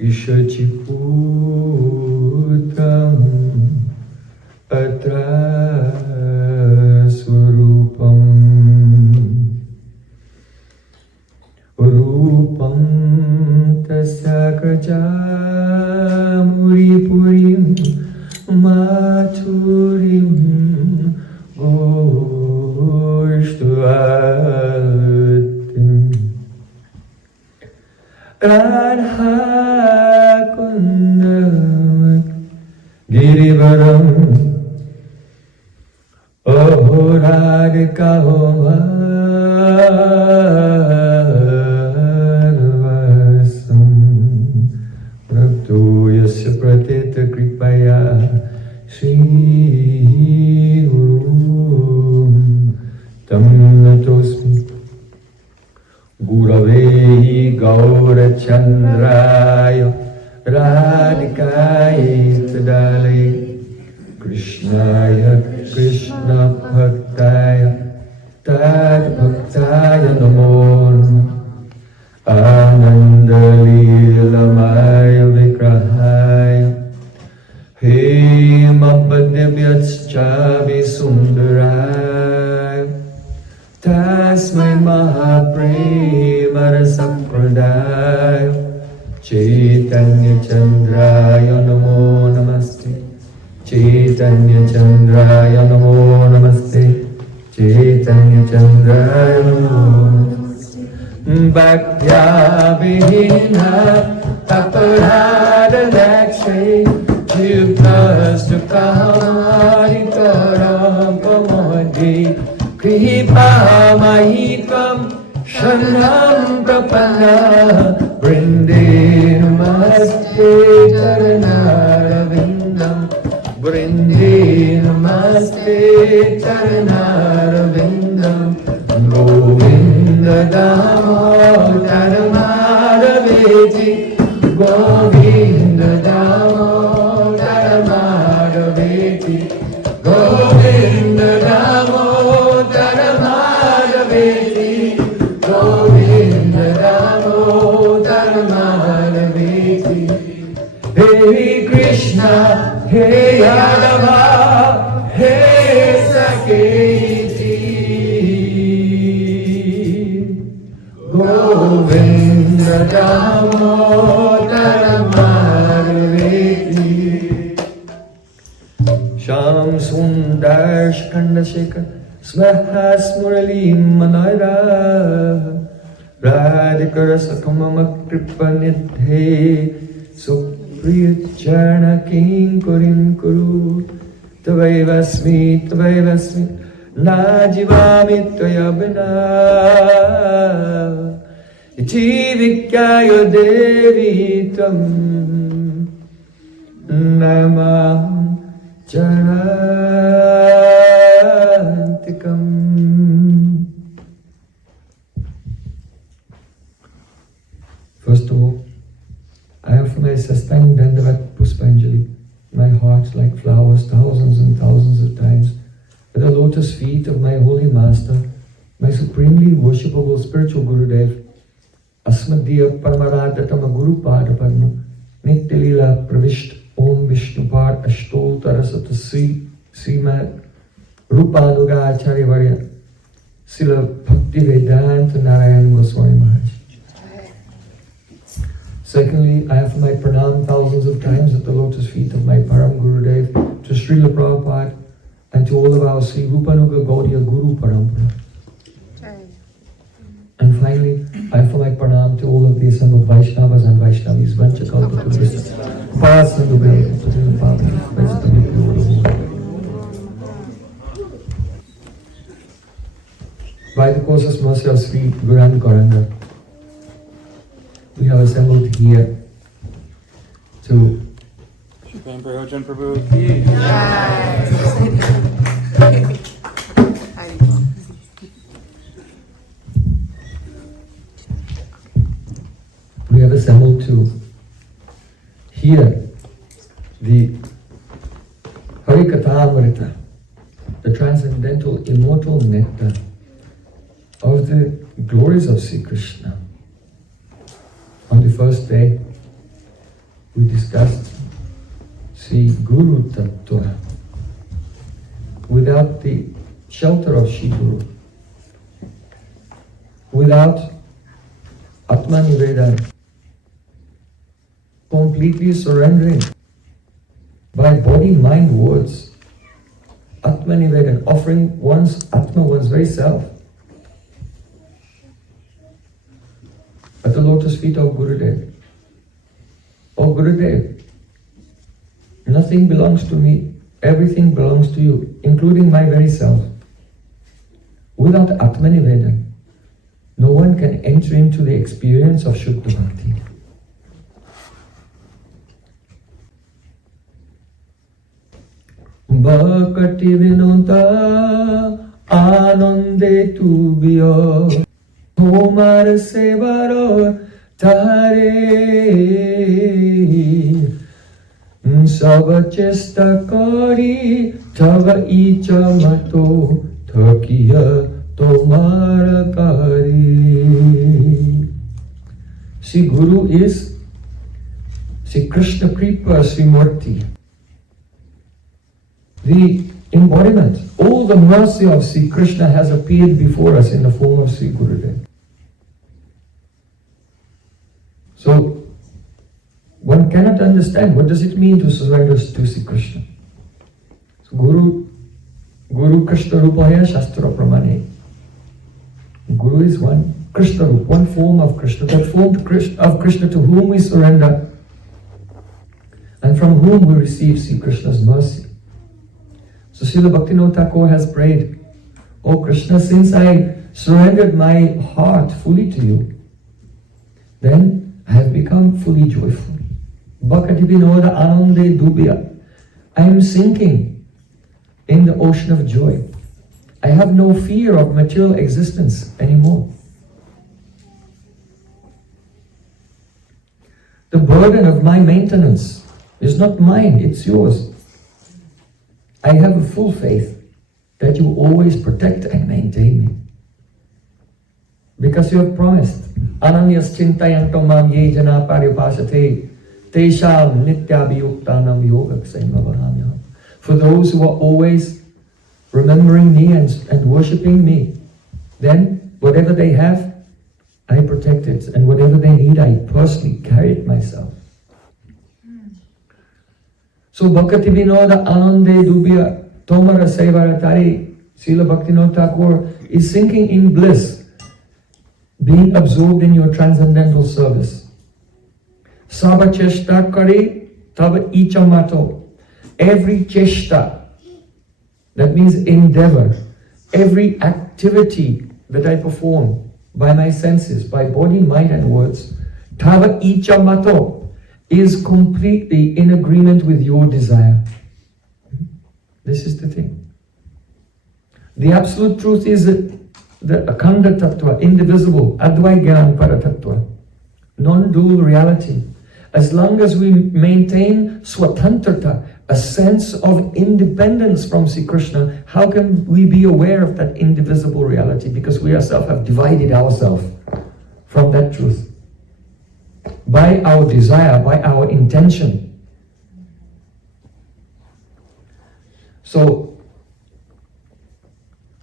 Ishachiputram atra swarupam Rūpam tasyakrajamurim maturim goshtuatim Radha kundam girivaram Oho Radhika Pratita kripaya Śrī tam natosmi Gurave Gaurachandraya Radhikaye Tadale Krishnaya Krishna Bhaktaya Tad Bhaktaya Namo Ananda Leelamaya Vigrahaya Hemabhadyavyaschavi Sundaraya Tasmai Mahapremarasapradaya Chaitanya Chandraya Namo Namaste Chaitanya Chandraya Namo Namaste Chaitanya Chandraya Namo Bhaktya Vihina Aparada Lakshay Jivnastu Kamarikaram Pamadi Kripa Mahikam Shanam Prapana Brinde Namaste Charanarvindam Brinde Namaste Charanarvindam Govinda Damodara Madhaveti Govinda Damodara Madhaveti Govinda Damodara Madhaveti Govinda Damodara Madhaveti Hey Krishna, Hey Yadava, Hey Saketi Govinda Damodara Madhaveti Sham Sundar Shkanda Shekhar Smahas Murali Manara Radhikara Sakamama Kripa Nidhe Supriya Charna Kinkurim Kuru Tavaivasmi Najivami Tvaya Bina Jivikaya Devi Tam Namam Charantikam. First of all, I offer my Sastang Dandavat Puspanjali, my heart like flowers, thousands and thousands of times, at the lotus feet of my holy master, my supremely worshipable spiritual Gurudev, Asmadhiya Paramaradhatama Guru Pada Padma, Nitya-lila Pravisht Om Vishnupad Ashtol Tarasata Srimad Rūpa Acharya Varya Srila Bhakti-vedanta Narayan Gosvāmī Maharaj. Secondly, I offer my pranam thousands of times at the lotus feet of my Param Gurudev, to Śrīla Prabhupada, and to all of our Sri Rupanuga Gaudiya Guru Parampara. And finally, I offer my pranam to all of the assembled Vaishnavas and Vaishnavis, Vanchakalpatruvyascha, Pasanubhaya, by the course's mercy of Sri Guran Gauranga, we have assembled here to Bhajan Prabhu ki we have assembled to hear the Harikathamrita, the transcendental immortal nectar of the glories of Sri Krishna. On the first day we discussed Sri Guru Tattva. Without the shelter of Sri Guru, without Atma-niveda, completely surrendering by body, mind, words, Atma-niveda, offering one's Atma, one's very self, at the lotus feet of Gurudev. Oh Gurudev, nothing belongs to me, everything belongs to you, including my very self. Without Atma-niveda, no one can enter into the experience of Shuddha Bhakti. Bhakti vinota anande tubhyo tomar sevaro tare sab chesta kari tava icha mato thakiya tomar kari. See, Guru is Sri Krishna Kripa Srimurti, the embodiment. All the mercy of Sri Krishna has appeared before us in the form of Sri Gurudev. So, one cannot understand what does it mean to surrender to Sri Krishna. So Guru Krishna Rūpaya Shastra Pramane. Guru is one, Krishna Rupa, one form of Krishna, that form of Krishna to whom we surrender and from whom we receive Sri Krishna's mercy. So Srila Bhaktivinoda Thakur has prayed, "Oh Krishna, since I surrendered my heart fully to you, then I have become fully joyful. Bhakti vinoda anande dubhya. I am sinking in the ocean of joy. I have no fear of material existence anymore. The burden of my maintenance is not mine, it's yours. I have a full faith that you will always protect and maintain me. Because you have promised, Ananyas chintayantam mam ye jana paripasate tesham nityabhiyuktanam yogaksema. For those who are always remembering me and worshipping me, then whatever they have, I protect it, and whatever they need, I personally carry it myself." So Bhakti Vinoda Anande Dubhya Tomara Sevaratari, Srila Bhaktivinoda Thakur is sinking in bliss, being absorbed in your transcendental service. Saba cheshta kari tava ichamato. Every cheshta, that means endeavor, every activity that I perform by my senses, by body, mind and words, tava ichamato, is completely in agreement with your desire. This is the thing. The absolute truth is that the Akhanda Tattva, indivisible, Advaigyan Paratattva, non-dual reality. As long as we maintain swatantrata, a sense of independence from Sri Krishna, how can we be aware of that indivisible reality? Because we ourselves have divided ourselves from that truth. By our desire, by our intention. So,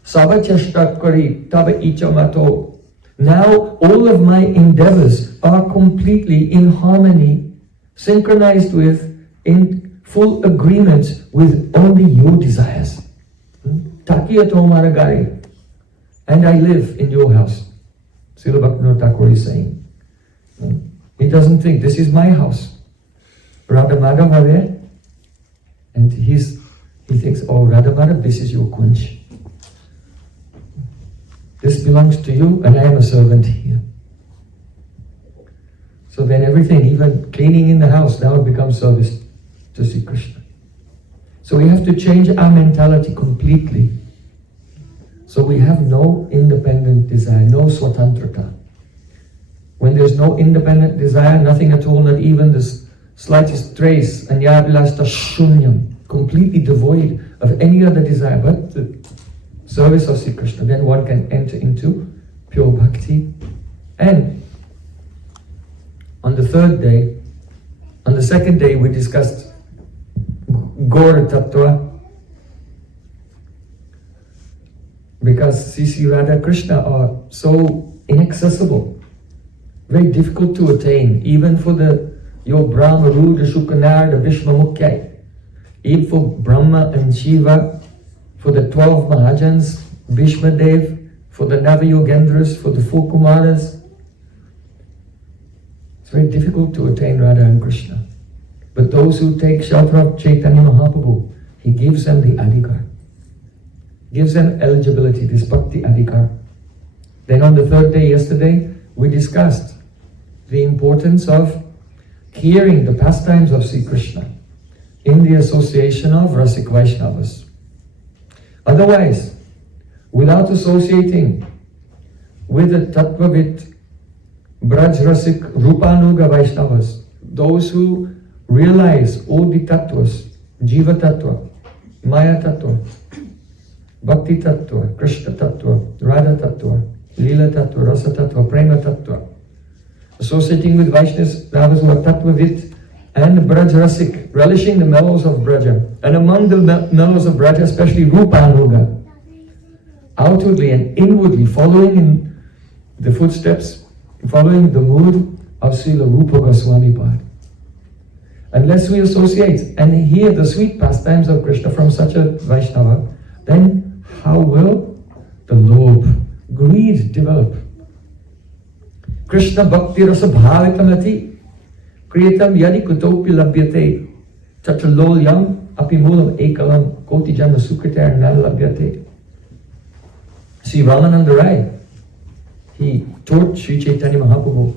Sabachashtakari Taba Ichamato. Now all of my endeavors are completely in harmony, synchronized with, in full agreement with only your desires. Takiyato Maragari. And I live in your house. Srila Bhaktivinoda Thakur is saying. He doesn't think, this is my house. Radha Madhava there. And he thinks, oh Radha Madhava, this is your kunj. This belongs to you and I am a servant here. So then everything, even cleaning in the house, now it becomes service to Sri Krishna. So we have to change our mentality completely. So we have no independent desire, no swatantrata. When there's no independent desire, nothing at all, not even the slightest trace, anyabhilasta shunyam, completely devoid of any other desire but the service of Sri Krishna, then one can enter into pure bhakti. And on the third day, On the second day we discussed Gaura-tattva, because Sri Radha Krishna are so inaccessible, very difficult to attain, even for your Brahma, Rūpa, Shukanar, the Bhishma Mukhya, even for Brahma and Shiva, for the 12 Mahajans, Bhishma Dev, for the Navayogendras, for the 4 Kumaras. It's very difficult to attain Radha and Krishna. But those who take shelter of Chaitanya Mahaprabhu, he gives them the adhikar, gives them eligibility, this bhakti adhikar. Then on the third day, yesterday, we discussed the importance of hearing the pastimes of Sri Krishna in the association of Rasik Vaishnavas. Otherwise, without associating with the Tattvavit, Braj Rasik, Rūpanuga Vaishnavas, those who realize all the Tattvas, Jiva Tattva, Maya Tattva, Bhakti Tattva, Krishna Tattva, Radha Tattva, Lila Tattva, Rasa Tattva, Prema Tattva, associating with Vaishnavas who are Tattvavit and Braj Rasik, relishing the mellows of Braja, and among the mellows of Braja, especially Rūpanuga, outwardly and inwardly following in the footsteps, following the mood of Śrīla Rūpa Gosvāmī Pad. Unless we associate and hear the sweet pastimes of Krishna from such a Vaishnava, then how will the lobh, greed develop? Krishna bhakti rasa bhavitamati kriyatam yadi kutopi labhyate tatra lolyam apimulam ekalam koti janma sukritar nalabhyate. Sri Ramananda Rai, he taught Sri Chaitanya Mahaprabhu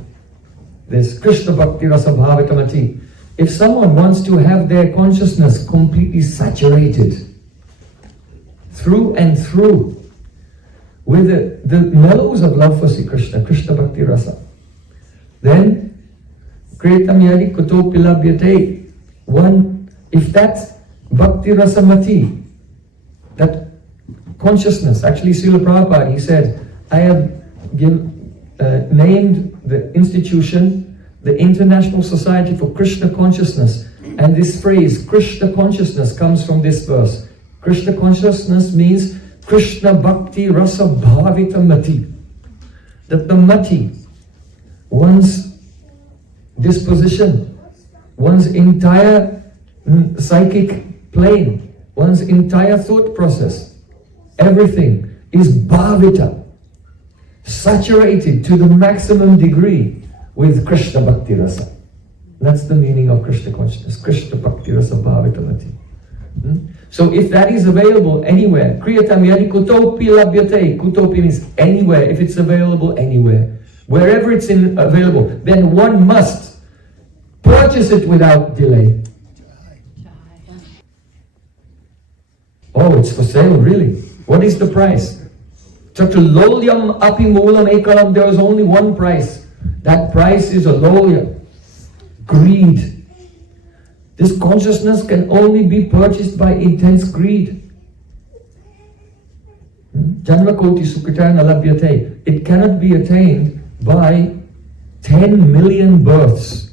this Krishna bhakti rasa bhavitamati. If someone wants to have their consciousness completely saturated through and through with the mellows of love for Sri Krishna, Krishna bhakti rasa, then kriyatam yadi kutopi labhyate, if that bhakti rasa mati, that consciousness, actually Srila Prabhupada, he said, I have named the institution the International Society for Krishna Consciousness, and this phrase Krishna Consciousness comes from this verse. Krishna Consciousness means Krishna Bhakti Rasa Bhavita Mati, that the mati, one's disposition, one's entire psychic plane, one's entire thought process, everything is bhavita, saturated to the maximum degree with Krishna Bhakti Rasa. That's the meaning of Krishna consciousness, Krishna Bhakti Rasa Bhavitamati. So if that is available anywhere, kriyatam yadi kutopi labhyate, kutopi means anywhere, if it's available anywhere, wherever it's available, then one must purchase it without delay. Oh, it's for sale, really? What is the price? Chaturlolyam apimulam ekalam, there is only one price. That price is a lolya, greed. This consciousness can only be purchased by intense greed. Janmakoti sukritarna labhyate. It cannot be attained by 10 million births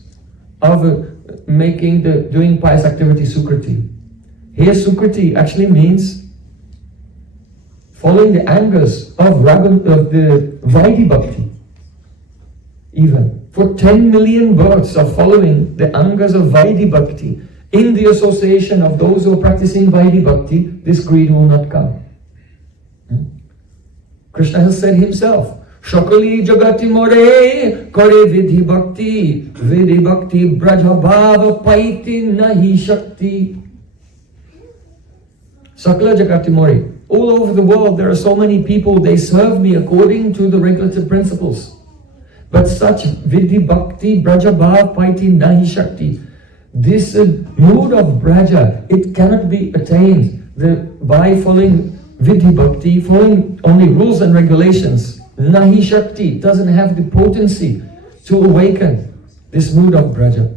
of doing pious activity sukriti. Here sukriti actually means following the angers of the Vaidhi Bhakti. Even for 10 million births of following the angas of Vaidhi Bhakti, in the association of those who are practicing Vaidhi Bhakti, this greed will not come. Krishna has said himself, Shakali jagati more kare vidhi bhakti braja bhava paiti nahi shakti. Sakala jagati more. All over the world there are so many people, they serve me according to the regulative principles. But such vidhi bhakti, braja bhav, paiti, nahi shakti, this mood of braja, it cannot be attained by following vidhi bhakti, following only rules and regulations. Nahi shakti doesn't have the potency to awaken this mood of braja.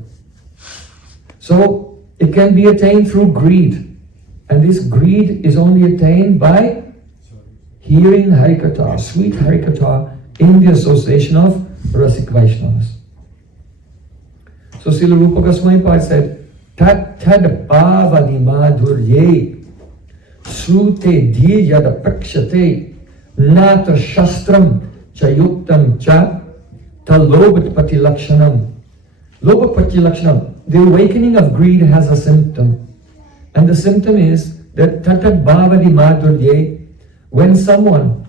So it can be attained through greed. And this greed is only attained by hearing Harikatha, sweet Harikatha, in the association of Rasik Vaishnavas. So Śrīla Rūpa Gosvāmī said, Tat tad bhavadi madhurye srute dhiyada prakshate nata shastram chayuktam cha talobhatpati lakshanam. Lobhatpati lakshanam. The awakening of greed has a symptom. And the symptom is that tatad bhavadi madhurye, when someone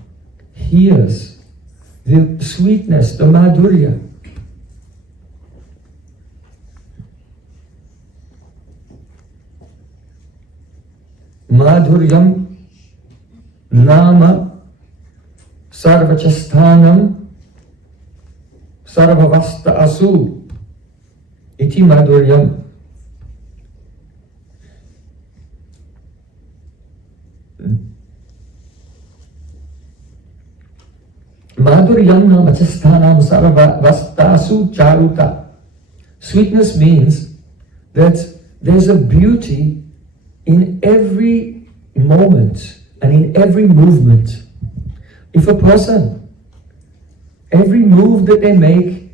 hears the sweetness, the madhurya, madhuryam nama sarvachasthanam sarvavasta asu iti madhuryam. Madhuryam namachasthanam sarvavastasu charuta. Sweetness means that there's a beauty in every moment and in every movement. If a person, every move that they make,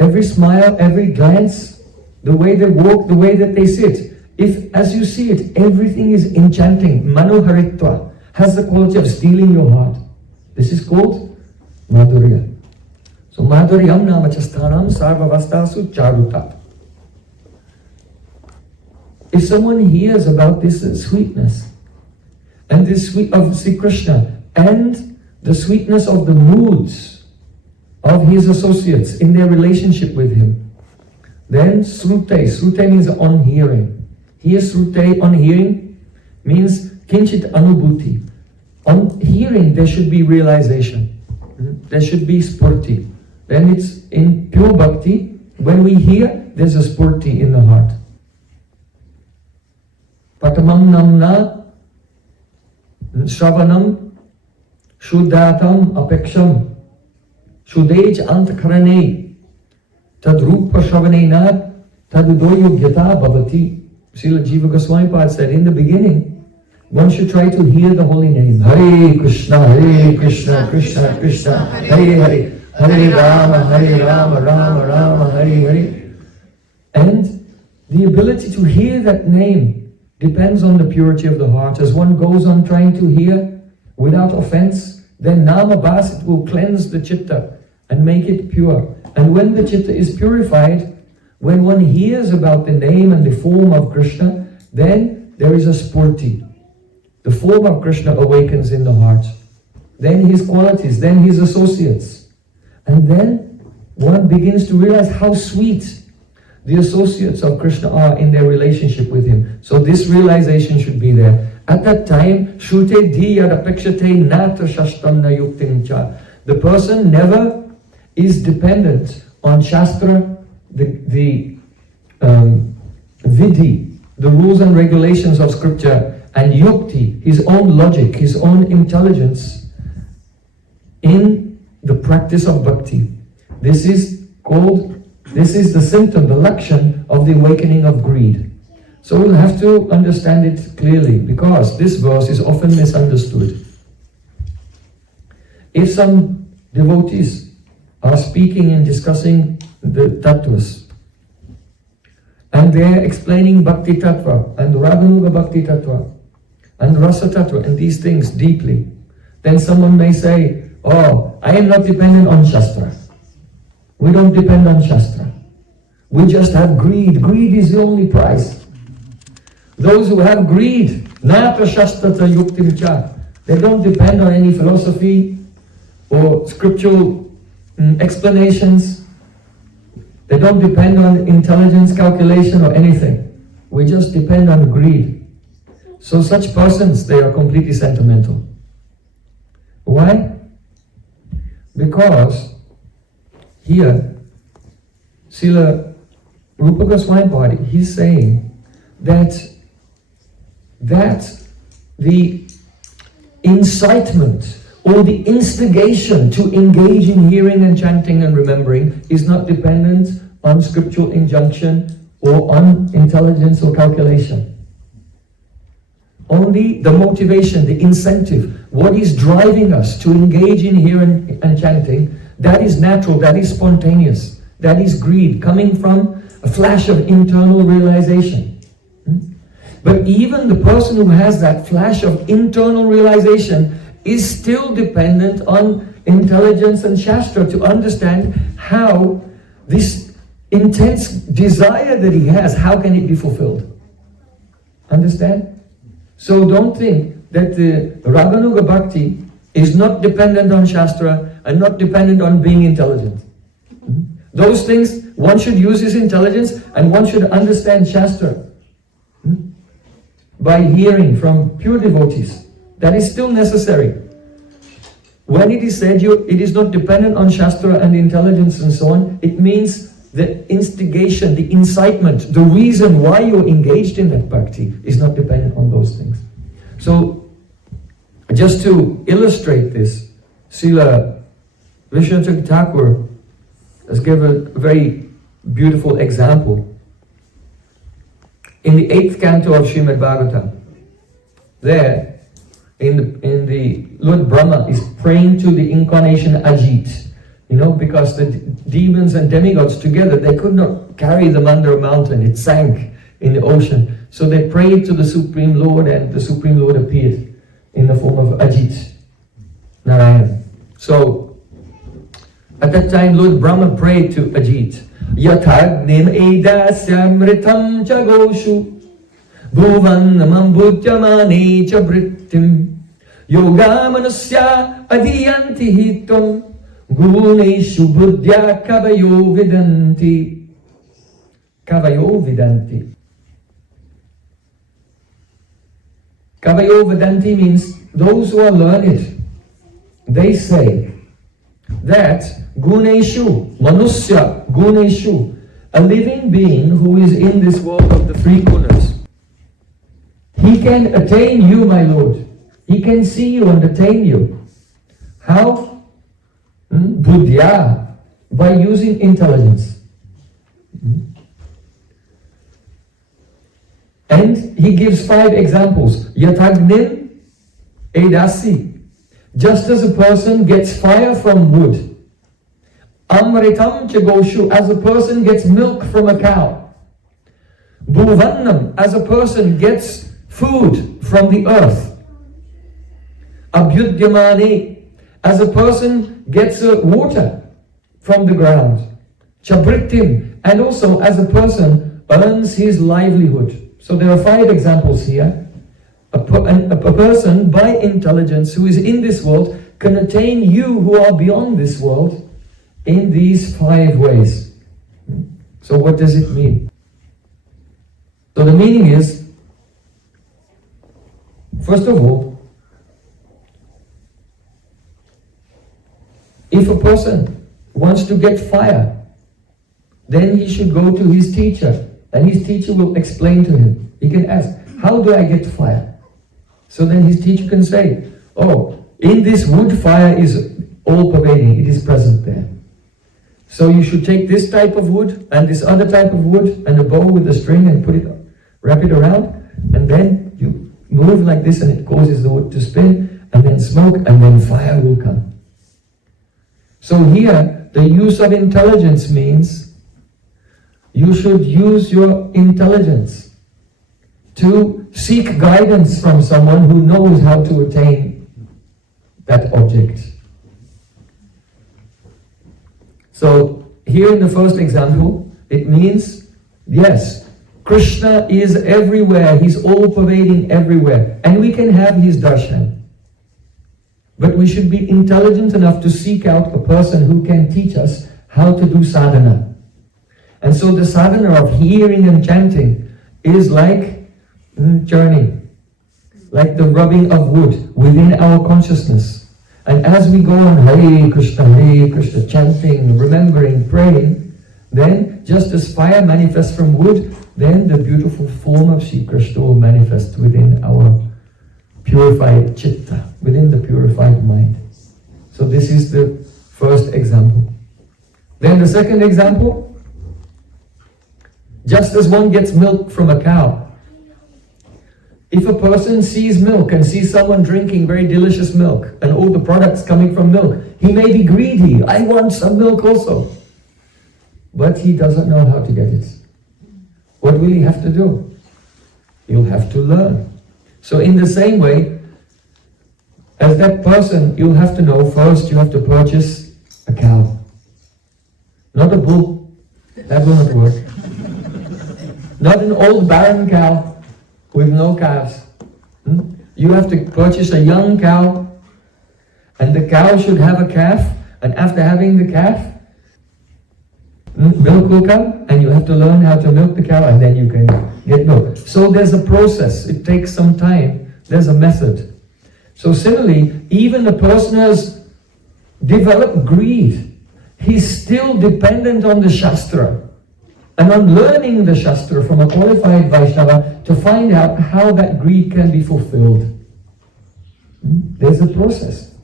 every smile, every glance, the way they walk, the way that they sit, if as you see it, everything is enchanting, manoharitva, has the quality of stealing your heart. This is called madhurya. So madhuryam namachasthanam sarvavastasu charuta. If someone hears about this sweetness, and this sweet of Sri Krishna, and the sweetness of the moods of his associates in their relationship with him, then srute means on hearing. Here srute, on hearing, means kinchit anubhuti. On hearing there should be realization. There should be spurti. Then it's in pure bhakti, when we hear, there's a spurti in the heart. Patamam namna shravanam shuddhatam apeksham shuddhej antakarane tad Rūpa shravanena tad udoyogyata bhavati. Śrīla Jiva Gosvāmī said, in the beginning, one should try to hear the holy name. Hare Krishna, Krishna Krishna, Hare Hare, Hare Rama, Rama Rama, Hare Hare. And the ability to hear that name depends on the purity of the heart. As one goes on trying to hear without offense, then nama bhas, it will cleanse the chitta and make it pure. And when the chitta is purified, when one hears about the name and the form of Krishna, then there is a spurti. The form of Krishna awakens in the heart. Then his qualities, then his associates. And then one begins to realize how sweet the associates of Krishna are in their relationship with him. So this realization should be there. At that time, Shrute Dhiyada Pekshate Nata Shastamna Yuktim Cha. The person never is dependent on Shastra, the Vidhi, the rules and regulations of scripture, and Yukti, his own logic, his own intelligence, in the practice of bhakti. This is the symptom, the lakshan of the awakening of greed. So we'll have to understand it clearly, because this verse is often misunderstood. If some devotees are speaking and discussing the tattvas, and they're explaining bhakti tattva, and raganuga bhakti tattva, and rasa tattva, and these things deeply, then someone may say, oh, I am not dependent on Shastra. We don't depend on Shastra. We just have greed. Greed is the only price. Those who have greed, nata shastrata yuktim cha, they don't depend on any philosophy or scriptural explanations. They don't depend on intelligence, calculation, or anything. We just depend on greed. So such persons, they are completely sentimental. Why? Because here, Śrīla Rūpa Gosvāmī, he's saying that the incitement or the instigation to engage in hearing and chanting and remembering is not dependent on scriptural injunction or on intelligence or calculation. Only the motivation, the incentive, what is driving us to engage in hearing and chanting, that is natural, that is spontaneous, that is greed, coming from a flash of internal realization. But even the person who has that flash of internal realization is still dependent on intelligence and Shastra to understand how this intense desire that he has, how can it be fulfilled? Understand? So don't think that the Raganuga Bhakti is not dependent on Shastra and not dependent on being intelligent. Those things, one should use his intelligence and one should understand Shastra by hearing from pure devotees. That is still necessary. When it is said it is not dependent on Shastra and intelligence and so on, it means the instigation, the incitement, the reason why you're engaged in that bhakti is not dependent on those things. So, just to illustrate this, Śrīla Vishwanath Thakur has given a very beautiful example. In the 8th canto of Srimad Bhagavatam, there, in the Lord Brahma is praying to the incarnation Ajit. You know, because the demons and demigods together, they could not carry them under a mountain. It sank in the ocean. So they prayed to the Supreme Lord, and the Supreme Lord appeared in the form of Ajit, Narayan. So, at that time, Lord Brahma prayed to Ajit. Yathagnim edasyamritam chagoshu bhuvan namambhujyamane cha brittim yogamanusya adhiyanti hitam guneshu buddhya kavayo vidanti. Kavayo vidanti. Kavayo vidanti means those who are learned. They say that guneshu, manusya, guneshu, a living being who is in this world of the three gunas, he can attain you, my Lord. He can see you and attain you. How? Buddhya, by using intelligence. And he gives 5 examples. Yatagnim edasi. Just as a person gets fire from wood. Amritam chagoshu, as a person gets milk from a cow. Bhuvannam, as a person gets food from the earth. Abhyudyamane, as a person gets water from the ground. Chabrittim, and also as a person earns his livelihood. So there are 5 examples here. A person by intelligence who is in this world can attain you who are beyond this world in these 5 ways. So what does it mean? So the meaning is, first of all, if a person wants to get fire, then he should go to his teacher, and his teacher will explain to him. He can ask, how do I get fire? So then his teacher can say, oh, in this wood fire is all pervading, it is present there. So you should take this type of wood and this other type of wood and a bow with a string and wrap it around, and then you move like this and it causes the wood to spin, and then smoke, and then fire will come. So here, the use of intelligence means you should use your intelligence to seek guidance from someone who knows how to attain that object. So here in the first example, it means, yes, Krishna is everywhere, he's all-pervading everywhere, and we can have his darshan. But we should be intelligent enough to seek out a person who can teach us how to do sadhana. And so the sadhana of hearing and chanting is like churning, like the rubbing of wood within our consciousness. And as we go on Hare Krishna, chanting, remembering, praying, then just as fire manifests from wood, then the beautiful form of Sri Krishna will manifest within our purified chitta, within the purified mind. So this is the first example. Then the second example, just as one gets milk from a cow, if a person sees milk and sees someone drinking very delicious milk and all the products coming from milk, he may be greedy. I want some milk also. But he doesn't know how to get it. What will he have to do? You'll have to learn. So in the same way, as that person, you'll have to know first you have to purchase a cow. Not a bull. That will not work. Not an old barren cow with no calves. You have to purchase a young cow, and the cow should have a calf, and after having the calf, milk will come, and you have to learn how to milk the cow, and then you can get milk. So there's a process. It takes some time. There's a method. So similarly, even a person has developed greed. He's still dependent on the Shastra and on learning the Shastra from a qualified Vaishnava to find out how that greed can be fulfilled. There's a process.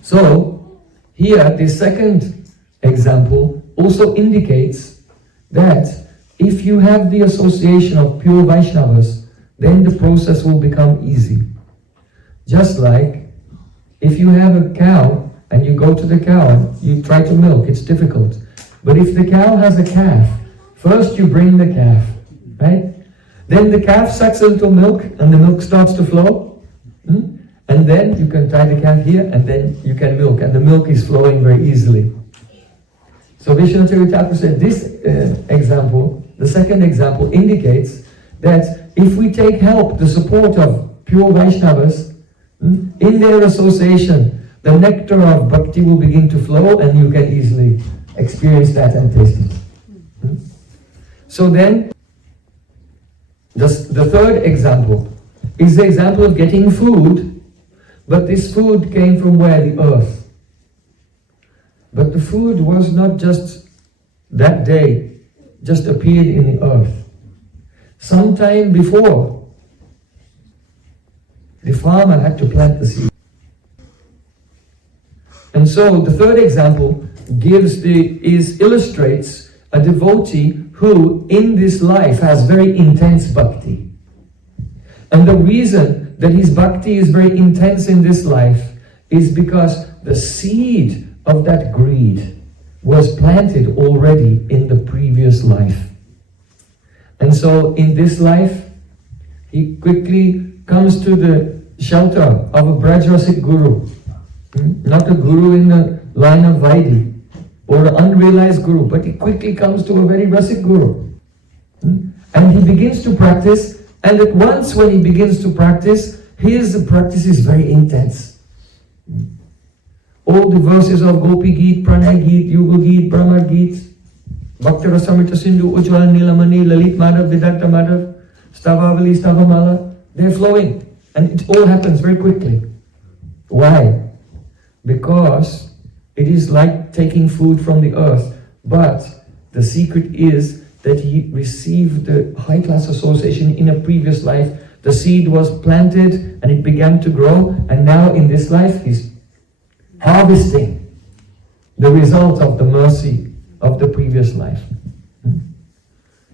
So, here, the second example also indicates that if you have the association of pure Vaishnavas, then the process will become easy. Just like if you have a cow and you go to the cow and you try to milk, it's difficult. But if the cow has a calf, first you bring the calf, right? Then the calf sucks a little milk and the milk starts to flow. And then you can tie the calf here and then you can milk, and the milk is flowing very easily. So Vishnu Thakur said this example, the second example, indicates that if we take help, the support of pure Vaishnavas, in their association, the nectar of bhakti will begin to flow and you can easily experience that and taste it. So then, the third example is the example of getting food, but this food came from where? The earth. But the food was not just that day, just appeared in the earth. Sometime before, the farmer had to plant the seed. And so the third example illustrates a devotee who in this life has very intense bhakti. And the reason that his bhakti is very intense in this life is because the seed of that greed was planted already in the previous life. And so in this life, he quickly comes to the shelter of a Brajrasic guru. Not a guru in the line of Vaidhi or an unrealized guru, but he quickly comes to a very Rasic guru. And he begins to practice, and at once when he begins to practice, his practice is very intense. All the verses of Gopi Geet, Pranay Geet, Yuga Geet, Brahma Geet, Bhakti Rasamrita Sindhu, Ujjwal Nilamani, Lalit Madhav, Vedanta Madhav, Stavavali, Stavamala, they're flowing. And it all happens very quickly. Why? Because it is like taking food from the earth. But the secret is that he received the high-class association in a previous life. The seed was planted and it began to grow. And now in this life, he's harvesting the result of the mercy of the previous life.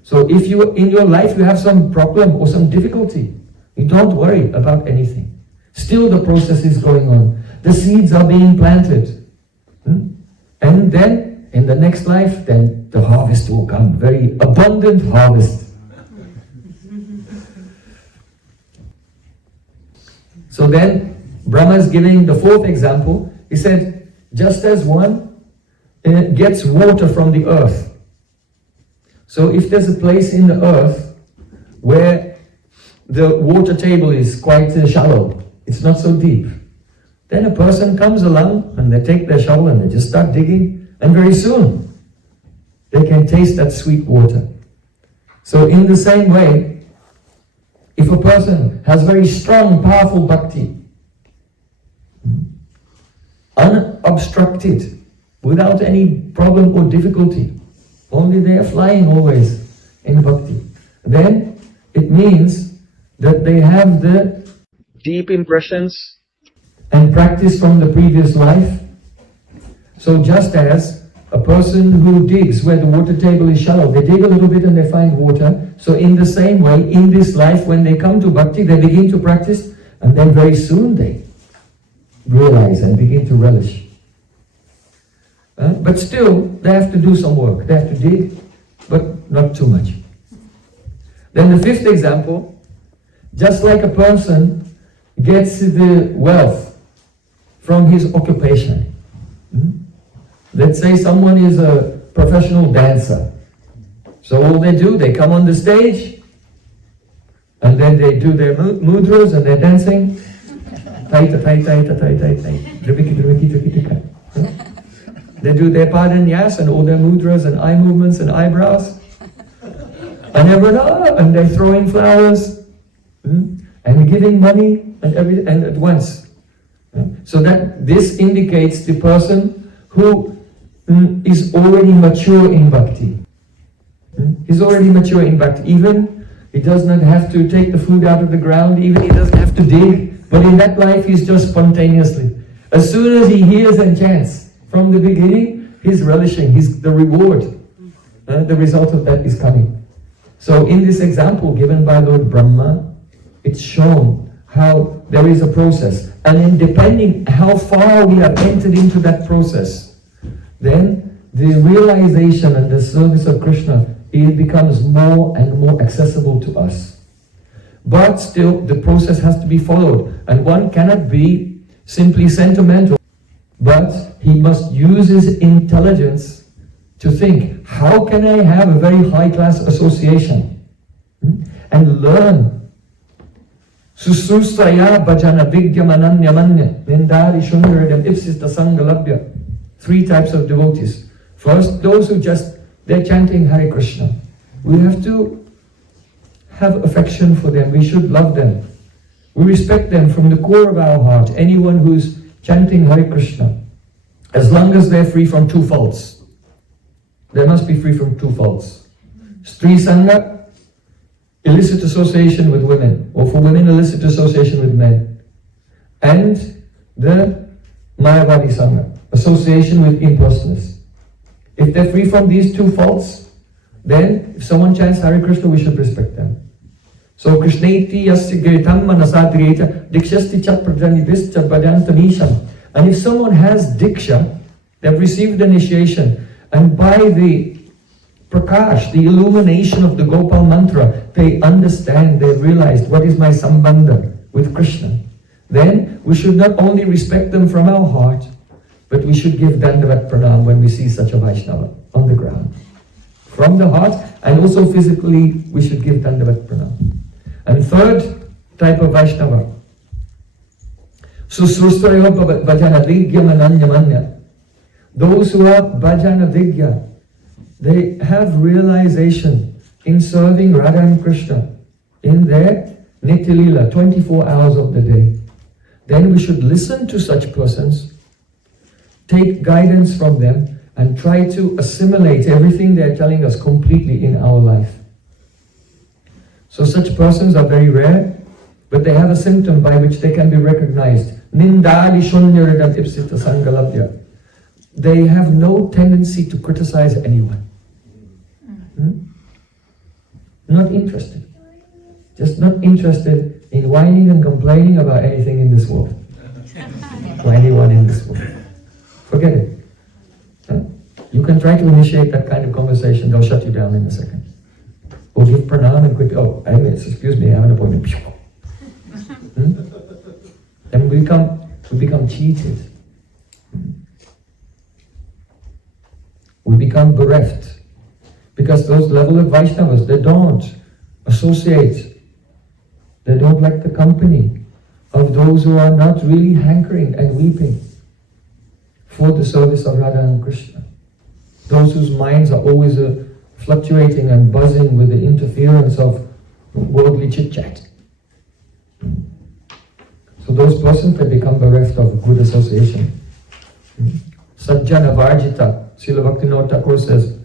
So if you in your life you have some problem or some difficulty, you don't worry about anything. Still the process is going on. The seeds are being planted. And then in the next life, then the harvest will come. Very abundant harvest. So then Brahma is giving the fourth example. He said, just as one gets water from the earth. So if there's a place in the earth where the water table is quite shallow, it's not so deep, then a person comes along and they take their shovel and they just start digging, and very soon they can taste that sweet water. So in the same way, if a person has very strong, powerful bhakti, unobstructed, without any problem or difficulty, only they are flying always in bhakti, then it means that they have the deep impressions and practice from the previous life. So just as a person who digs where the water table is shallow, they dig a little bit and they find water. So in the same way, in this life, when they come to bhakti, they begin to practice, and then very soon they realize and begin to relish. But still, they have to do some work. They have to dig, but not too much. Then the fifth example, just like a person gets the wealth from his occupation. Let's say someone is a professional dancer. So all they do, they come on the stage, and then they do their mudras and they're dancing. They do their padanyas and all their mudras and eye movements and eyebrows. And everyone, and they're throwing flowers and giving money and everything, and at once. So that this indicates the person who is already mature in bhakti. He's already mature in bhakti. Even he does not have to take the food out of the ground, even he doesn't have to dig, but in that life he's just spontaneously. As soon as he hears and chants, from the beginning, he's relishing, the reward. The result of that is coming. So in this example given by Lord Brahma, it's shown how there is a process. And then depending how far we have entered into that process, then the realization and the service of Krishna, it becomes more and more accessible to us. But still, the process has to be followed. And one cannot be simply sentimental, but he must use his intelligence to think, how can I have a very high-class association? And learn. Susrustaya bhajana vidyamananya manya nindari shundaradam ipsista sangalabhya. 3 types of devotees. First, those who they're chanting Hare Krishna. We have to have affection for them. We should love them. We respect them from the core of our heart. Anyone who's chanting Hare Krishna, as long as they're free from 2 faults. They must be free from 2 faults. Śrīla, illicit association with women, or for women, illicit association with men. And the Mayavadi Sangha, association with imposteness. If they're free from these 2 faults, then if someone chants Hare Krishna, we should respect them. So Krishneti yasya giritam manasadriyeta dikshasti chat prajanibhischa bhajantamisham. And if someone has diksha, they've received initiation, and by the prakash, the illumination of the Gopal mantra, they understand, they've realized what is my sambandha with Krishna. Then we should not only respect them from our heart, but we should give dandavat pranam when we see such a Vaishnava on the ground. From the heart, and also physically, we should give dandavat pranam. And third type of Vaishnava, Susrustaya bhajana vidya mananya manya. Those who are bhajana vidya, they have realization in serving Radha and Krishna in their Nitya Leela, 24 hours of the day. Then we should listen to such persons, take guidance from them, and try to assimilate everything they're telling us completely in our life. So such persons are very rare, but they have a symptom by which they can be recognized. Nindali shunyaradam ipsita sangalabhya. They have no tendency to criticize anyone. Not interested. Just not interested in whining and complaining about anything in this world. Or anyone in this world. Forget it. You can try to initiate that kind of conversation, they'll shut you down in a second. Or give pranam and quick, excuse me, I have an appointment. And we become cheated. We become bereft. Because those level of Vaishnavas, they don't associate. They don't like the company of those who are not really hankering and weeping for the service of Radha and Krishna. Those whose minds are always fluctuating and buzzing with the interference of worldly chit-chat. So those persons, they become bereft of good association. Sajjana Varjita, Srila Bhaktivinoda Thakur says,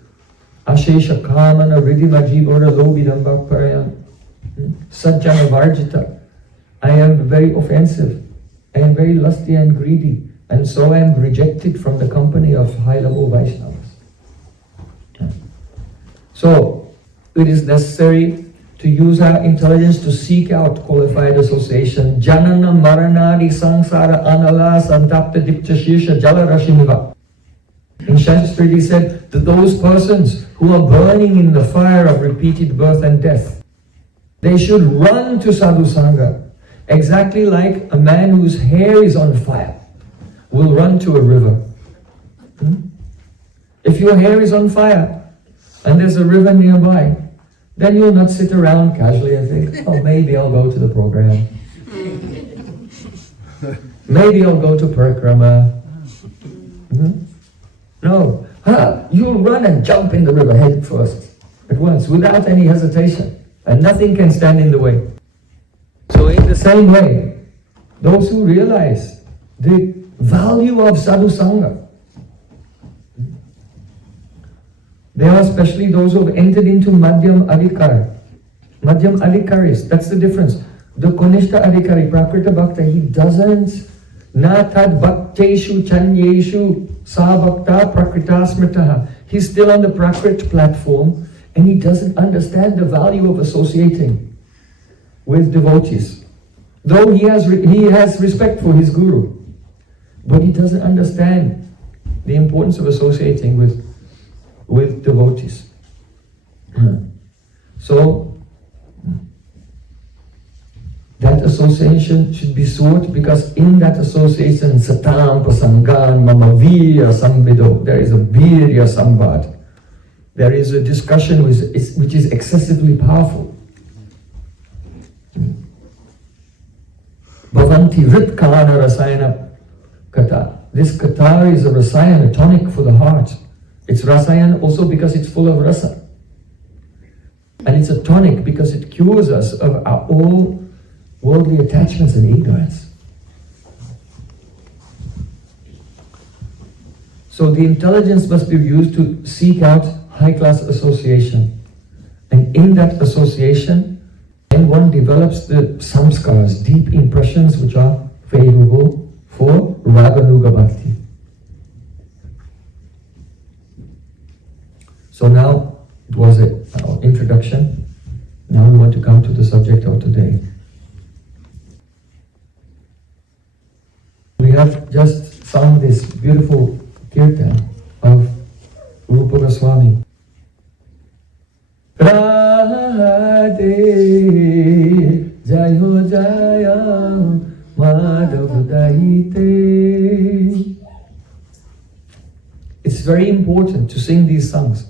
Ashesha Kamana Ridima Jivara Lobidamba Parayam. Sajjana Varjita. I am very offensive. I am very lusty and greedy. And so I am rejected from the company of high-level Vaishnavas. So, it is necessary to use our intelligence to seek out qualified association. Janana Maranadi Sangsara Anala Santapta Dipcha Shirsha Jala Rashimiva. In Shastra he said that those persons who are burning in the fire of repeated birth and death, they should run to sadhu-sanga, exactly like a man whose hair is on fire will run to a river. If your hair is on fire and there's a river nearby, then you'll not sit around casually and think, oh, maybe I'll go to the program. Maybe I'll go to parikrama. No. You'll run and jump in the river head first, at once, without any hesitation. And nothing can stand in the way. So in the same way, those who realize the value of sadhu-sanga, they are especially those who have entered into Madhyam Adhikar. Madhyam Adhikaris, that's the difference. The Konishta Adhikari, Prakrita Bhakta, he doesn't na tad bhakteshu chanyeshu sa bhakta prakrita smritaha. He's still on the Prakrit platform and he doesn't understand the value of associating with devotees. Though he has respect for his guru, but he doesn't understand the importance of associating with devotees. So that association should be sought, because in that association satam prasangan mamavirya sambido, there is a virya sambad. There is a discussion which is excessively powerful. Bhavanti ritkana rasayana kata. This kata is a rasayan, a tonic for the heart. It's rasayan also because it's full of rasa. And it's a tonic because it cures us of our all worldly attachments and ignorance. So the intelligence must be used to seek out high-class association. And in that association, then one develops the samskars, deep impressions which are favorable for Raganuga Bhakti. So now, it was an introduction. Now we want to come to the subject of today. We have just sung this beautiful kirtan of Rūpa Gosvāmī. Rādhe, Jaya Jaya Mādhava-dayite. It's very important to sing these songs.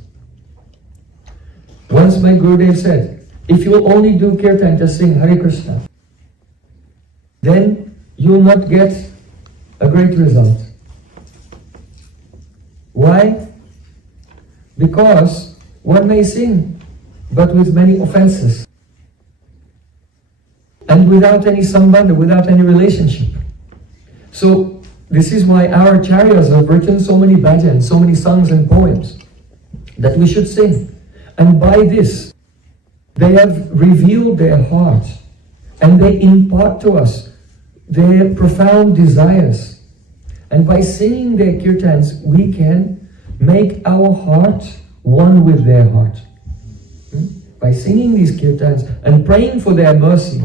Once my Gurudev said, if you will only do kirtan, just sing Hare Krishna, then you will not get a great result. Why? Because one may sing, but with many offenses, and without any sambandha, without any relationship. So this is why our acharyas have written so many bhajans, so many songs and poems that we should sing. And by this, they have revealed their heart and they impart to us their profound desires. And by singing their kirtans, we can make our heart one with their heart. By singing these kirtans and praying for their mercy,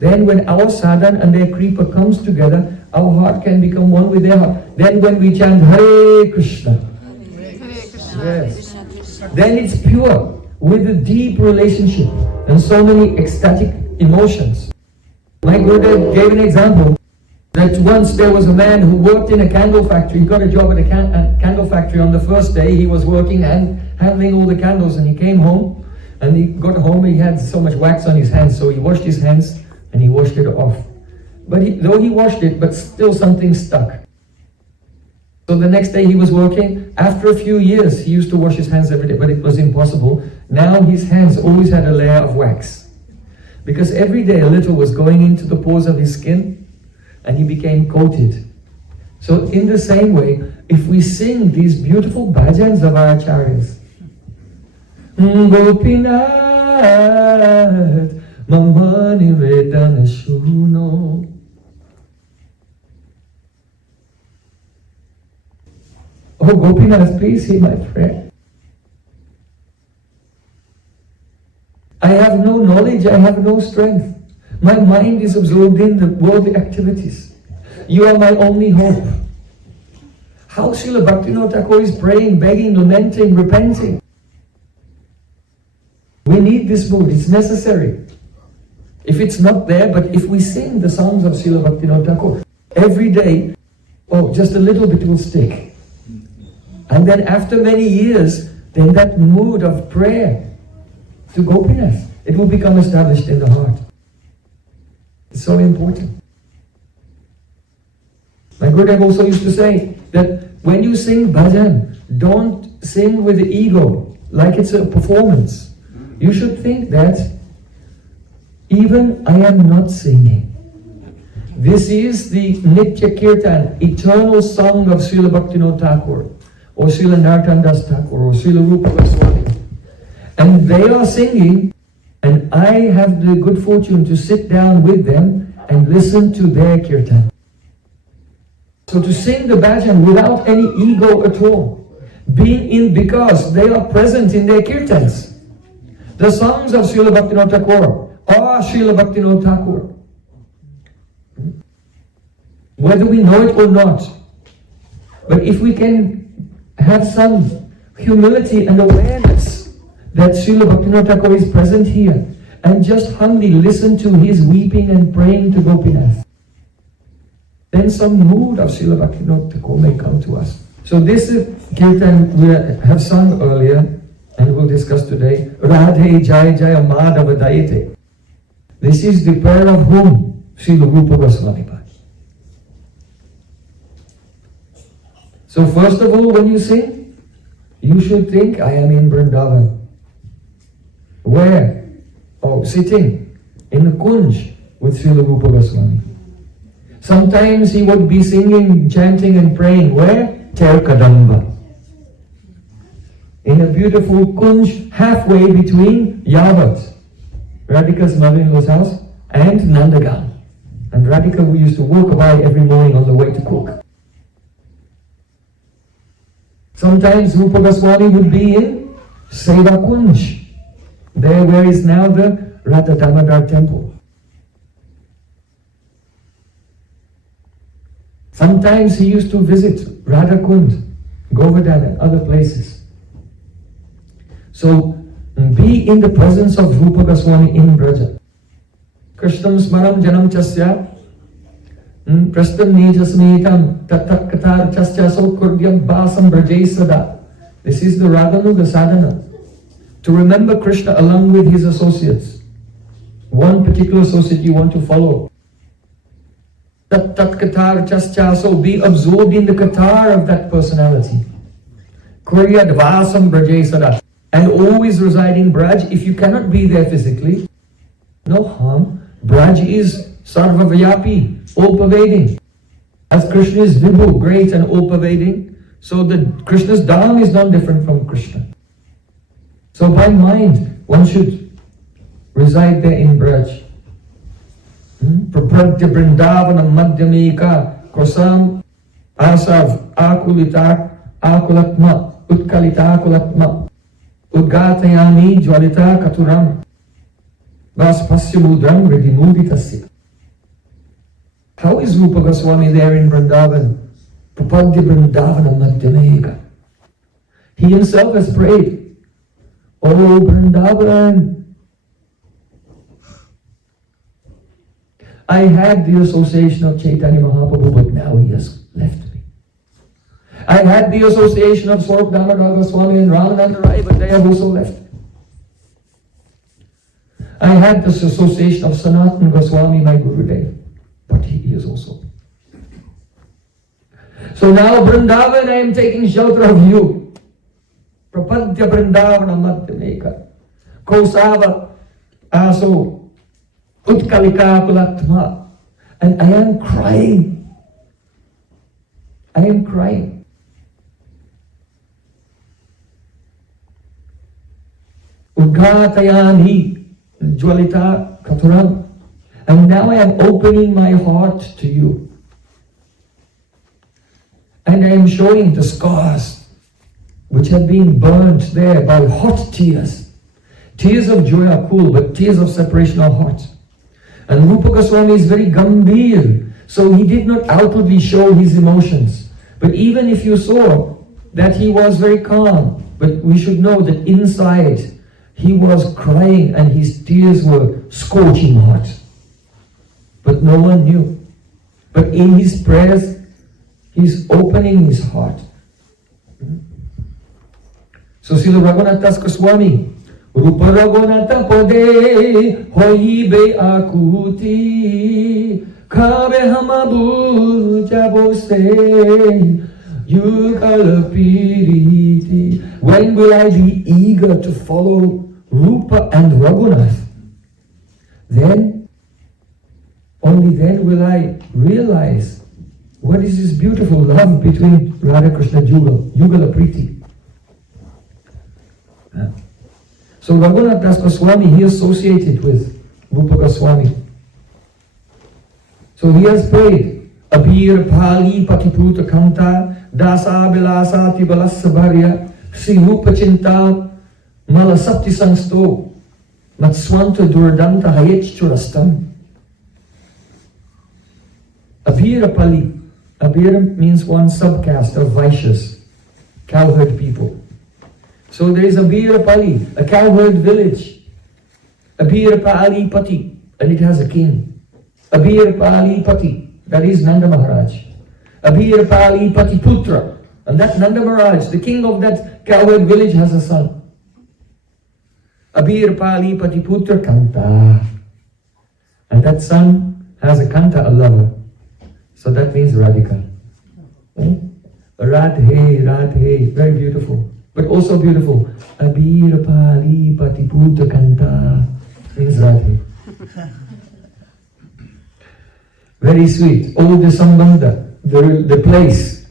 then when our sadhan and their kripa comes together, our heart can become one with their heart. Then when we chant Hare Krishna, yes, then it's pure, with a deep relationship and so many ecstatic emotions. My Gurudev gave an example that once there was a man who worked in a candle factory. He got a job at a candle factory on the first day. He was working and handling all the candles, and he came home, and he got home, he had so much wax on his hands, so he washed his hands and he washed it off. But though he washed it, but still something stuck. So the next day he was working. After a few years, he used to wash his hands every day, but it was impossible. Now his hands always had a layer of wax, because every day a little was going into the pores of his skin, and he became coated. So in the same way, if we sing these beautiful bhajans of our acharyas, Gopinath Mama Nivedana Shuno, oh Gopinath, please hear my prayer. I have no knowledge, I have no strength. My mind is absorbed in the worldly activities. You are my only hope. How Śrīla Bhaktivinoda Thakur is praying, begging, lamenting, repenting. We need this mood, it's necessary. If it's not there, but if we sing the songs of Śrīla Bhaktivinoda Thakur every day, oh, just a little bit will stick. And then after many years, then that mood of prayer to Gopinath, it will become established in the heart. It's so important. My Gurudev also used to say that when you sing bhajan, don't sing with the ego, like it's a performance. You should think that even I am not singing. This is the Nitya Kirtan, eternal song of Śrīla Bhaktivinoda Thakur, or Śrīla Narottam Das Thakur, or Śrīla Rūpa Gosvāmī. And they are singing, and I have the good fortune to sit down with them and listen to their kirtan. So to sing the bhajan without any ego at all, because they are present in their kirtans. The songs of Śrīla Bhaktivinoda Thakur are Śrīla Bhaktivinoda Thakur. Whether we know it or not. But if we can have some humility and awareness that Śrīla Bhaktivinoda Thakur is present here, and just humbly listen to his weeping and praying to Gopinath, then some mood of Śrīla Bhaktivinoda Thakur may come to us. So this kirtan we have sung earlier, and we'll discuss today, Rādhe Jaya Jaya Mādhava-dayite. This is the prayer of whom? Śrīla Rūpa Gosvāmī. So first of all, when you sing, you should think, I am in Vrindavan. Where? Oh, sitting in the kunj with Śrīla Rūpa Gosvāmī. Sometimes he would be singing, chanting and praying. Where? Terkadamba. In a beautiful kunj halfway between Yavat, Radhika's mother-in-law's house, and Nandagan. And Radhika, we used to walk by every morning on the way to cook. Sometimes Rūpa Gosvāmī would be in Seva Kunj, there where is now the Radha Damodar temple. Sometimes he used to visit Radha Kund, Govardhan and other places. So be in the presence of Rūpa Gosvāmī in Braja. Krishnam smaram janam chasya prastam nijasmitam tatat katar chasya saukuryam basam brajay sada. This is the Raganuga sadhana. To remember Krishna along with his associates. One particular associate you want to follow. Tat katar chasya, so be absorbed in the katar of that personality. Kuryad vasam brajay sada. And always reside in Braj. If you cannot be there physically, no harm. Braj is sarva-vyapi, all-pervading. As Krishna is Vibhu, great and all-pervading, so Krishna's dham is not different from Krishna. So by mind, one should reside there in Braj. Prapradya Vrindavanam Madhyamika Kosam Asav Akulita Akulatma Utkalita Akulatma Udgatayami Jwalita Katuram Vaspasya Mudram Ridimuditasya. How is Rūpa Gosvāmī there in Vrindavan? Prapadya Vrindavana Madhyameka. He himself has prayed, O Vrindavan, I had the association of Chaitanya Mahaprabhu, but now he has left me. I had the association of Swarup Damodar Goswami and Ramananda Rai, but they have also left. I had this association of Sanatana Goswami, my Gurudev, but he is also. So now Vrindavan, I am taking shelter of you. Prapadya Vrindavana Madhyameka. Kosava Aso Utkalika Kulatma. And I am crying. I am crying. Udgatayani Jwalita Katuram. And now I am opening my heart to you. And I am showing the scars which have been burnt there by hot tears. Tears of joy are cool, but tears of separation are hot. And Rūpa Gosvāmī is very gambhir, so he did not outwardly show his emotions. But even if you saw that he was very calm, but we should know that inside he was crying and his tears were scorching hot. But no one knew. But in his prayers, he's opening his heart. So Śrīla Raghunath Das Goswāmī, Rūpa Raghunatha pade hoibe akuti kabe hamabu jabose yukala piriti. When will I be eager to follow Rūpa and Raghunath? Then, only then will I realize what is this beautiful love between Radha Krishna Yugala Priti. So Raghunath Das Goswāmī, he associated with Rūpa Goswāmī. So he has prayed, Abhir Pali Patiputa Kanta Dasa Bilasa Tibalasa Bharya Sri Rūpa Chinta Mala Sapti Sangsto Matswanta Durdanta Hayech Churastam. Abhir Pali. Abhir means one subcaste of Vaishyas, cowherd people. So there is a Abhir Pali, a cowherd village. Abhir Pali Pati, and it has a king. Abhir Pali Pati, that is Nanda Maharaj. Abhir Pali Pati Putra, and that Nanda Maharaj, the king of that cowherd village, has a son. Abhir Pali Pati Putra Kanta, and that son has a Kanta, a lover. So that means Radhika. Right? Rādhe, Rādhe, very beautiful. But also beautiful. Abhir Pali Patiputa Kanta means Rādhe. Very sweet. Oh, the Sambandha, the place,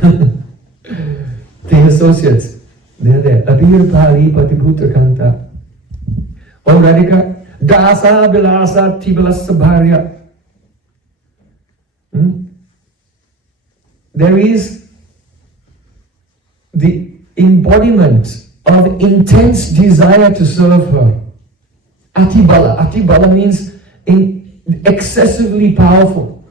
the associates, they are there. Abhir Pali Patiputa Kanta. Oh, Radhika, Dasa Bilasa Tibalasa Bharya. There is the embodiment of intense desire to serve her. Atibala. Atibala means excessively powerful.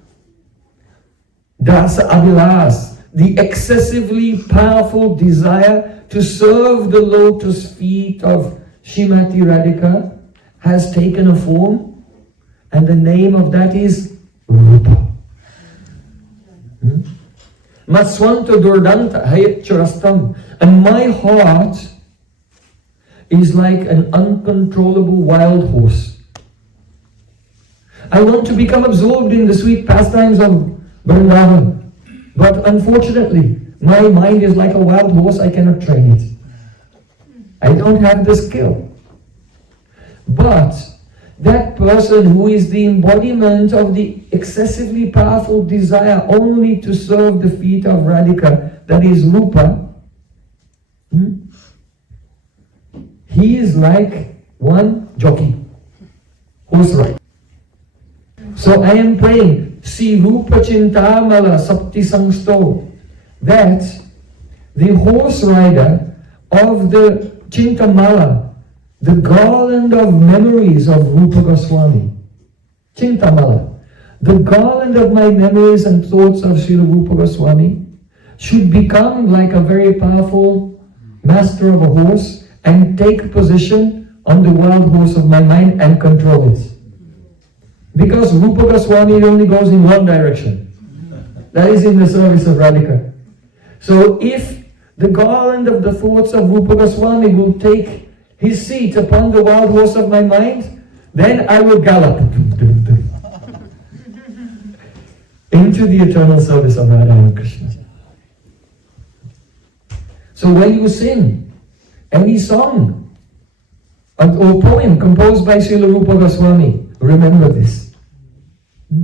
Dasa Abhilas, the excessively powerful desire to serve the lotus feet of Srimati Radhika has taken a form, and the name of that is Rūpa. Maswanta Durdanta Hayat Churastam. And my heart is like an uncontrollable wild horse. I want to become absorbed in the sweet pastimes of Vrindavan. But unfortunately, my mind is like a wild horse, I cannot train it. I don't have the skill. But that person who is the embodiment of the excessively powerful desire only to serve the feet of Radhika, that is Rūpa, he is like one jockey, horse ride. So I am praying, Si Rūpa Chintamala Sapti Sangsto, that the horse rider of the Chintamala, the garland of memories of Rūpa Goswāmī, Chintamala, the garland of my memories and thoughts of Śrīla Rūpa Goswāmī, should become like a very powerful master of a horse and take position on the wild horse of my mind and control it. Because Rūpa Goswāmī only goes in one direction. That is in the service of Radhika. So if the garland of the thoughts of Rūpa Goswāmī will take his seat upon the wild horse of my mind, then I will gallop into the eternal service of Radha and Krishna. So when you sing any song or poem composed by Śrīla Rūpa Goswāmī, remember this.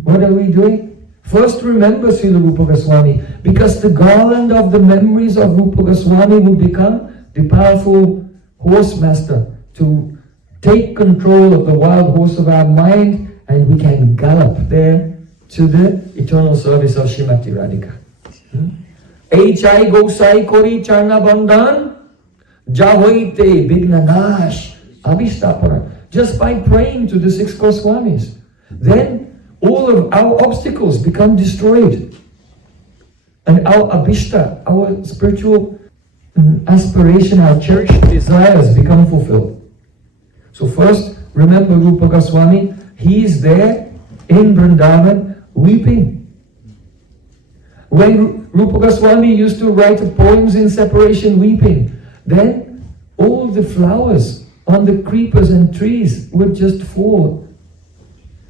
What are we doing? First remember Śrīla Rūpa Goswāmī, because the garland of the memories of Rūpa Goswāmī will become the powerful horse master to take control of the wild horse of our mind, and we can gallop there to the eternal service of Srimati Radhika. H.I. Gosai Kori Charna Bandhan Jahoite Bignanash Abhistapara. Just by praying to the 6 Goswamis, then all of our obstacles become destroyed. and our abhishta, our spiritual aspiration, our cherished desires become fulfilled. So first, remember Rūpa Gosvāmī, he is there in Vrindavan weeping. When Rūpa Gosvāmī used to write poems in separation weeping, then all the flowers on the creepers and trees would just fall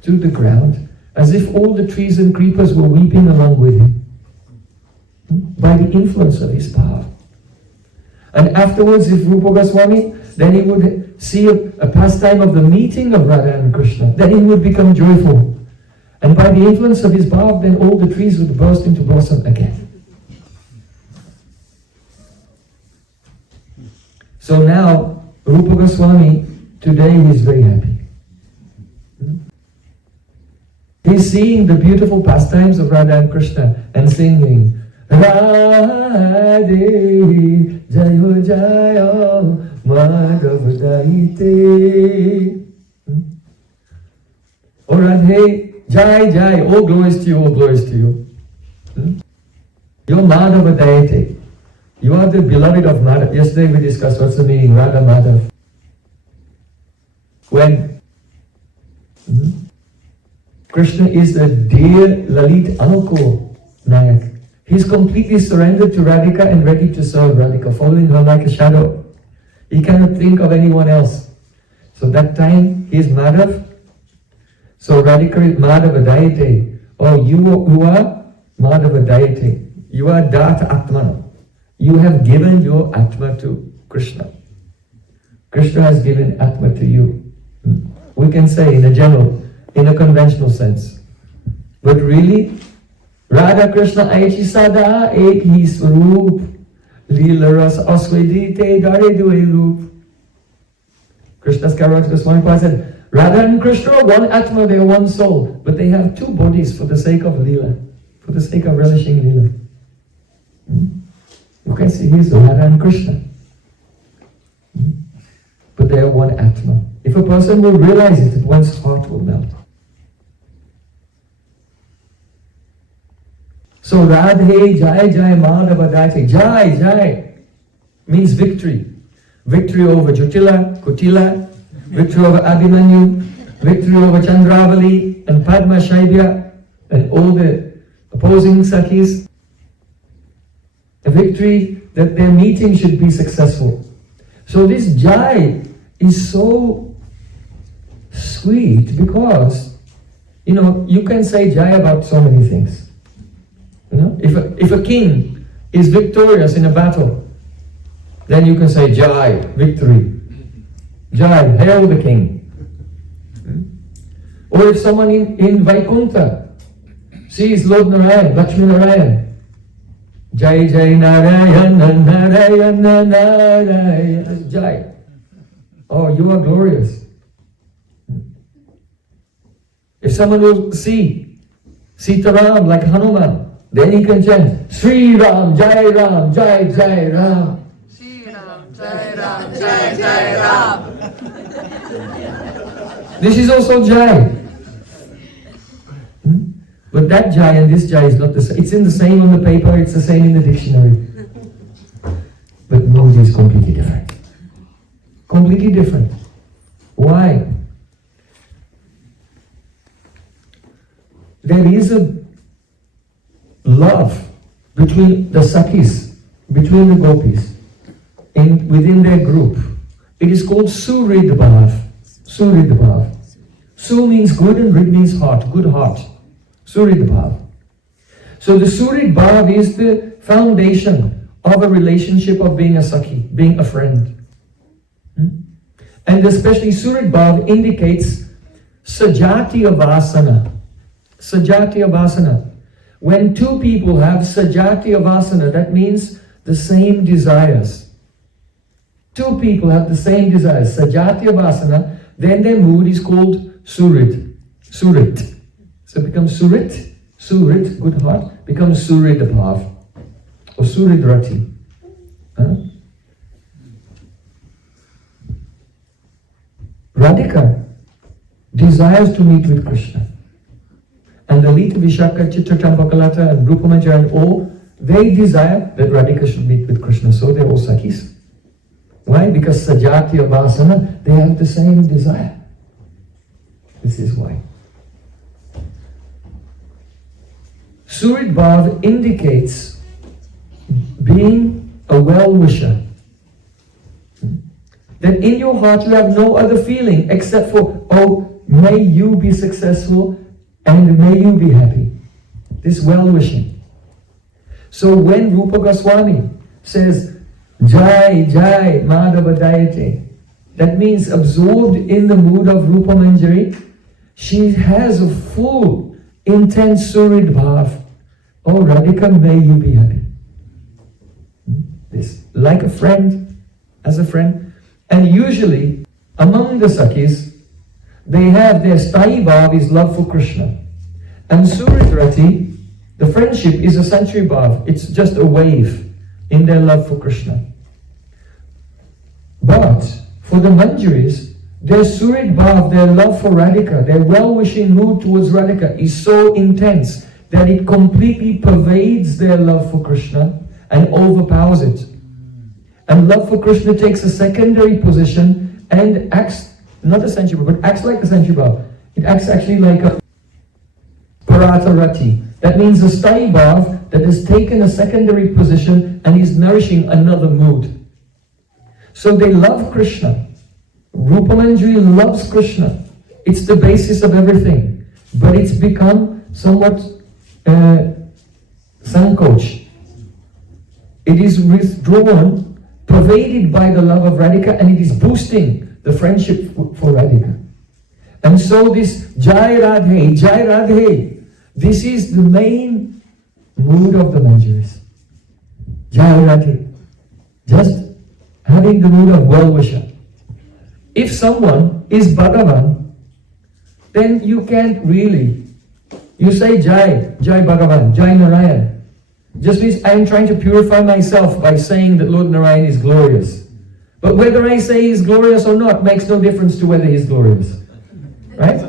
to the ground, as if all the trees and creepers were weeping along with him, by the influence of his power. And afterwards, if Rūpa Gosvāmī, then he would see a pastime of the meeting of Radha and Krishna, then he would become joyful. And by the influence of his bhav, then all the trees would burst into blossom again. So now, Rūpa Gosvāmī, today he is very happy. He's seeing the beautiful pastimes of Radha and Krishna and singing Rādhe, Jaya Jaya Mādhava-dayite. Oh Rādhe, Jaya Jaya, all glories to you, all glories to you. You're Mādhava-dayite. You are the beloved of Madhav. Yesterday we discussed what's the meaning, Radha Madhav. When Krishna is the dear Lalit Anukul Nayak. He's completely surrendered to Radhika and ready to serve Radhika, following her like a shadow. He cannot think of anyone else. So that time he is Madhav. So Radhika is Mādhava-dayite. Oh, you are Mādhava-dayite. You are Data Atmana. You have given your Atma to Krishna. Krishna has given Atma to you. We can say in a general, in a conventional sense. But really, Radha Krishna aichi sada ek hi swaroop, Lila ras asvedite dare due roop. Krishna's Karata Goswami said, Radha and Krishna are one Atma, they are one soul, but they have two bodies for the sake of Lila, for the sake of relishing Lila. You can see this, Radha and Krishna. But they are one Atma. If a person will realize it, one's heart will melt. So Rādhe, Jaya Jaya Mādhava-dayite. Jai, Jai means victory. Victory over Jyotila, Kutila, victory over Abhimanyu, victory over Chandravali and Padma Shaibya and all the opposing Sakhis. A victory that their meeting should be successful. So this Jai is so sweet because, you can say Jai about so many things. If a king is victorious in a battle, then you can say Jai, victory. Jai, hail the king. Or if someone in Vaikuntha sees Lord Narayan, Lakshmi Narayan, Jai Jai Narayana Narayana Narayana, Jai. Oh, you are glorious. If someone will see Sitaram like Hanuman, then he can chant Śrīla, Jai Ram, Jai Jai Ram. Śrīla, Jai Ram, Jai Jai Ram. This is also Jai. But that Jai and this Jai is not the same. It's in the same on the paper, it's the same in the dictionary. But Modi is completely different. Completely different. Why? There is a love between the Sakhis, between the gopis, within their group. It is called Surid Bhav. Surid Bhav. Su means good and Rid means heart, good heart. Surid Bhav. So the Surid Bhav is the foundation of a relationship of being a Sakhi, being a friend. And especially Surid Bhav indicates Sajatiya Vasana. Sajatiya Vasana. When two people have Sajatiya Vasana, that means the same desires. Two people have the same desires, Sajatiya Vasana, then their mood is called Surit. Surit. So it becomes Surit, Surit, good heart, becomes Surid Bhav or Surid Rati. Radhika desires to meet with Krishna. And the Lita Vishaka, Chitra Champakalata and Rūpa and all, they desire that Radhika should meet with Krishna, so they're all Sakhis. Why? Because Sajatiya Vasana, they have the same desire. This is why. Surit Bhav indicates being a well-wisher. That in your heart you have no other feeling except for, oh, may you be successful and may you be happy. This well-wishing. So when Rūpa Gosvāmī says, Jaya Jaya Mādhava-dayite, that means absorbed in the mood of Rūpa Manjari, she has a full, intense Surit Bhav. Oh Radhika, may you be happy. This, like a friend, as a friend. And usually, among the Sakhis, they have their Sthayi Bhav is love for Krishna. And Surit Rati, the friendship is a Sanchari Bhav. It's just a wave in their love for Krishna. But for the Manjaris, their Surit Bhav, their love for Radhika, their well-wishing mood towards Radhika is so intense that it completely pervades their love for Krishna and overpowers it. And love for Krishna takes a secondary position and acts, not a Sanchari Bhav, but acts like a Sanchari Bhav. It acts actually like a Parata Rati. That means a Sthayi Bhav that has taken a secondary position and is nourishing another mood. So they love Krishna. Rūpa Manjari loves Krishna. It's the basis of everything. But it's become somewhat sankoch. It is withdrawn, pervaded by the love of Radhika, and it is boosting the friendship for Radhika. And so this Jaya Rādhe, Jaya Rādhe, this is the main mood of the Manjaris. Jaya Rādhe. Just having the mood of well-wisher. If someone is Bhagavan, then you can't really. You say Jai, Jai Bhagavan, Jai Narayan. Just means I am trying to purify myself by saying that Lord Narayan is glorious. But whether I say he's glorious or not makes no difference to whether he's glorious. Right?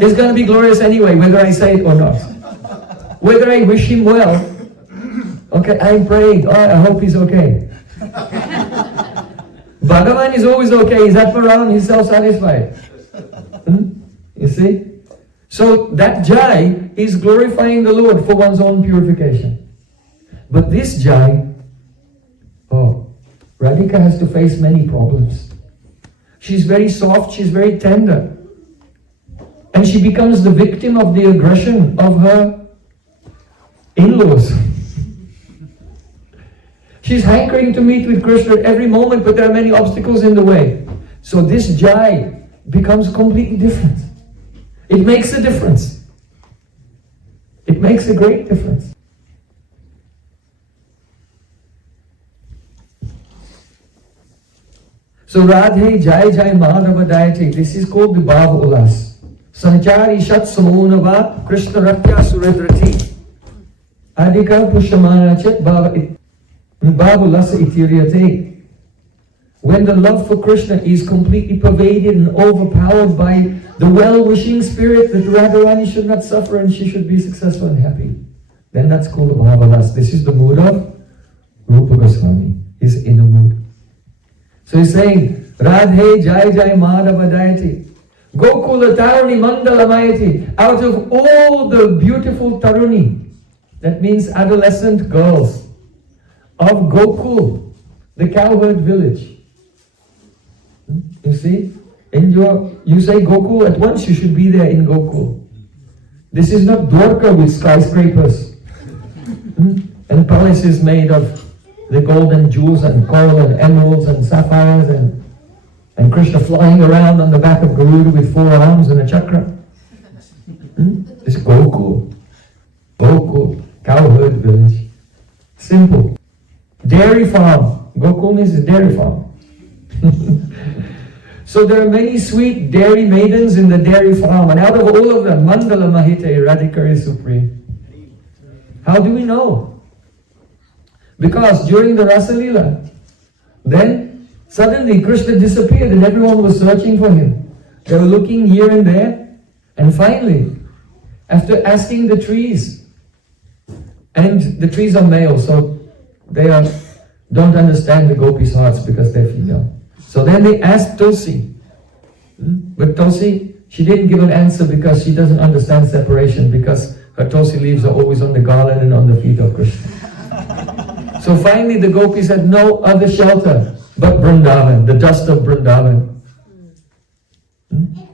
He's going to be glorious anyway, whether I say it or not. Whether I wish him well, okay, I'm praying, oh, I hope he's okay. Bhagavan is always okay, he's Atmaram, he's self-satisfied. You see? So that Jai is glorifying the Lord for one's own purification. But this Jai, oh, Radhika has to face many problems. She's very soft, she's very tender. And she becomes the victim of the aggression of her in-laws. She's hankering to meet with Krishna at every moment, but there are many obstacles in the way. So this Jai becomes completely different. It makes a difference. It makes a great difference. So Rādhe Jaya Jaya Mādhava-dayite, this is called the Bhava Ulas. Sanchari Shat Samonava Krishna Ratya Suradrati Adhika Pushamana Chet Bhava Lasa Itiriyate. When the love for Krishna is completely pervaded and overpowered by the well-wishing spirit that Radharani should not suffer and she should be successful and happy, then that's called the Bhavalas. This is the mood of Rūpa Gosvāmī, his inner mood. So he's saying, Rādhe Jaya Jaya Mādhava-dayite, Gokula Taruni Mandalamayati, out of all the beautiful Taruni, that means adolescent girls, of Gokul, the cowherd village. You see? You say Gokul, at once you should be there in Gokul. This is not Dwarka with skyscrapers and palaces made of the golden jewels and coral and emeralds and sapphires and Krishna flying around on the back of Garuda with 4 arms and a chakra. This is Gokul. Gokul, cowherd village. Simple. Dairy farm. Gokul means a dairy farm. So there are many sweet dairy maidens in the dairy farm, and out of all of them, Mandala Mahite, Radhika is supreme. How do we know? Because during the Rasa Leela, then suddenly Krishna disappeared and everyone was searching for him. They were looking here and there, and finally, after asking the trees And the trees are male, so they don't understand the gopis' hearts because they're female. So then they asked Tulsi. But Tulsi, she didn't give an answer because she doesn't understand separation, because her Tulsi leaves are always on the garland and on the feet of Krishna. So finally the gopis had no other shelter but Vrindavan, the dust of Vrindavan.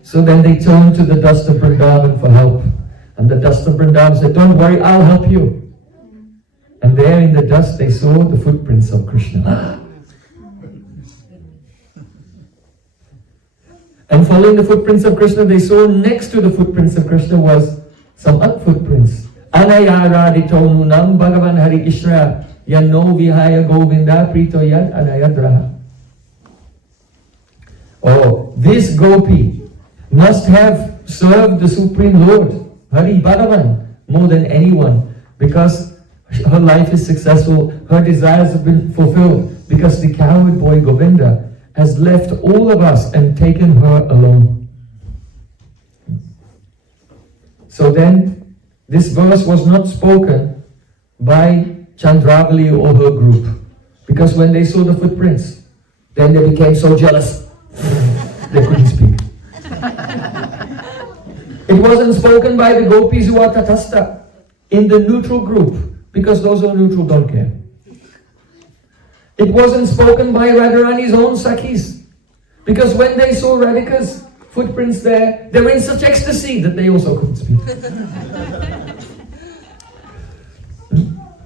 So then they turned to the dust of Vrindavan for help. And the dust of Vrindavan said, "Don't worry, I'll help you." And there in the dust they saw the footprints of Krishna. And following the footprints of Krishna, they saw next to the footprints of Krishna was some other footprints. Anaya Radhito Nunam Bhagavan Hari Ishra Yanno Vihaya Govinda Prito Yad Anayadraha. Oh, this gopi must have served the Supreme Lord, Hari Bhagavan, more than anyone, because her life is successful, her desires have been fulfilled, because the coward boy Govinda has left all of us and taken her alone. So then, this verse was not spoken by Chandravali or her group, because when they saw the footprints, then they became so jealous, they couldn't speak. It wasn't spoken by the gopis who are tatastha, in the neutral group, because those who are neutral don't care. It wasn't spoken by Radharani's own Sakhis, because when they saw Radhika's footprints there, they were in such ecstasy that they also couldn't speak.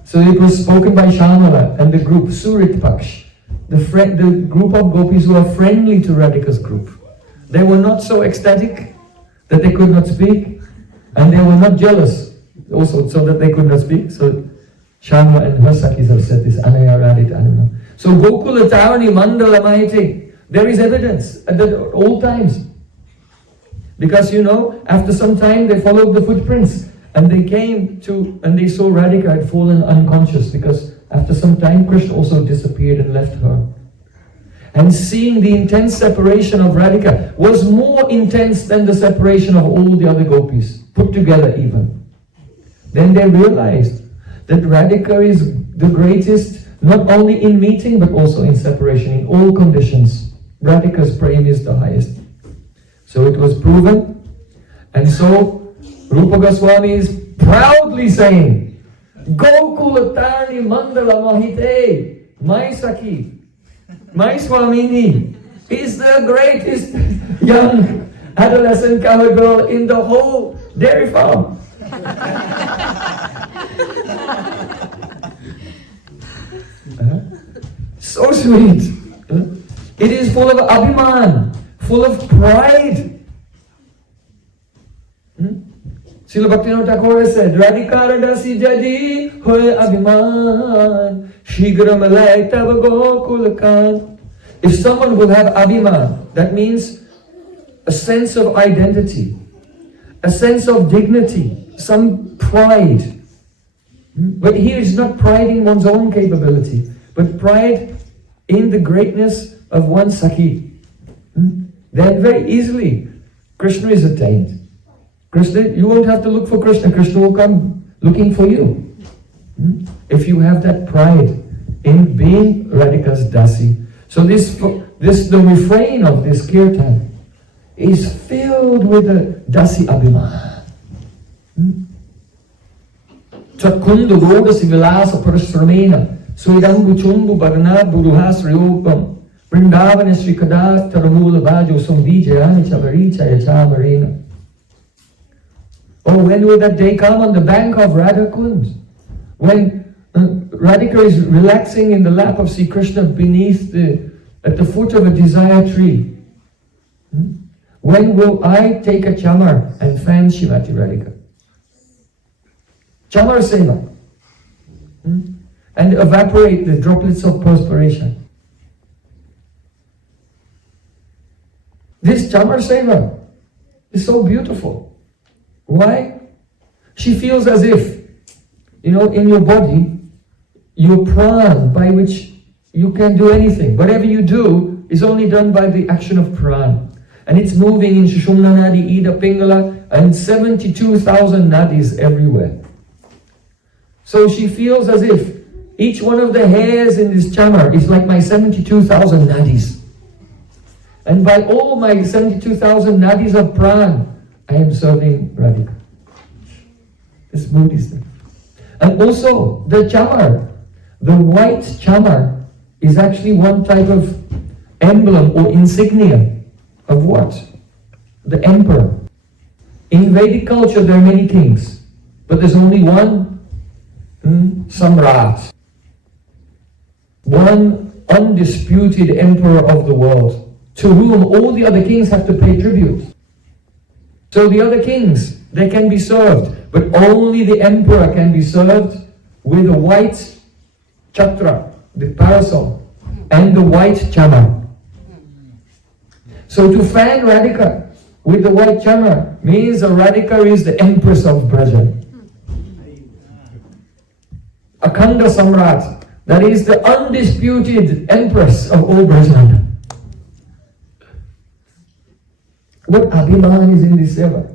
So it was spoken by Shamala and the group Surit Paksh, the group of gopis who are friendly to Radhika's group. They were not so ecstatic that they could not speak, and they were not jealous also so that they could not speak. So Shamala and her Sakhis have said this, Anaya Radhita Anuna. So Gokula Tavani Mandala Mahite, there is evidence at all times. Because after some time they followed the footprints and they came to, and they saw Radhika had fallen unconscious, because after some time Krishna also disappeared and left her. And seeing the intense separation of Radhika was more intense than the separation of all the other gopis, put together even. Then they realized that Radhika is the greatest, not only in meeting but also in separation, in all conditions. Radhika's prem is the highest. So it was proven, and so Rūpa Gosvāmī is proudly saying, Gokulatani Mandala Mahite, my Sakhi, my Swamini, is the greatest young adolescent coward girl in the whole dairy farm. So sweet. It is full of abhiman, full of pride. Śrīla Bhaktivinoda Thakur said, Radhika dasi jadi hoy abhiman, shigra malai tava gokulakan. If someone will have abhiman, that means a sense of identity, a sense of dignity, some pride. But here is not pride in one's own capability, but pride in the greatness of one Sakhi. Then very easily Krishna is attained. Krishna, you won't have to look for Krishna. Krishna will come looking for you. If you have that pride in being Radhika's dasi. So the refrain of this kirtan is filled with the dasi abhiman. Tatkundu godasi vilasa parasramena suidambu chumbu barna buruhas ryopam Vrindavana Sri Kadas Taramula Vajo Samvijayani Chavarichaya Chamarina. Oh, when will that day come on the bank of Radha Kund? When Radhika is relaxing in the lap of Sri Krishna at the foot of a desire tree. When will I take a chamar and fan Shrimati Radhika? Chamar seva. And evaporate the droplets of perspiration. This chamar seva is so beautiful. Why? She feels as if, in your body, your pran by which you can do anything. Whatever you do is only done by the action of pran. And it's moving in Shushumna Nadi, Ida, Pingala, and 72,000 nadis everywhere. So she feels as if each one of the hairs in this chamar is like my 72,000 nadis. And by all my 72,000 nadis of pran, I am serving Radhika. This mood is there. And also the chamar, the white chamar is actually one type of emblem or insignia of what? The emperor. In Vedic culture there are many kings, but there's only one Samrat. One undisputed emperor of the world, to whom all the other kings have to pay tribute. So the other kings, they can be served, but only the emperor can be served with a white chatra, the parasol, and the white chamar. So to fan Radhika with the white chamar means that Radhika is the empress of Bhajan. Akhanda Samrat, that is the undisputed empress of all Bhajan. What abhiman is in this seva?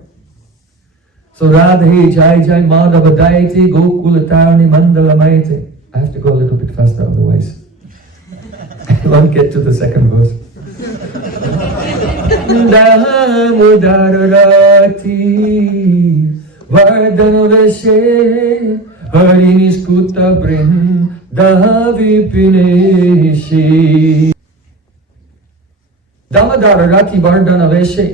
So Rādhe, Jaya Jaya Mādhava-dayite, Gokulatarni Mandalamayite. I have to go a little bit faster otherwise I won't get to the second verse. Damodarati Vardhanaveshe Hariniskuta Brindavipineshi. Damodarati Vardhanaveshe.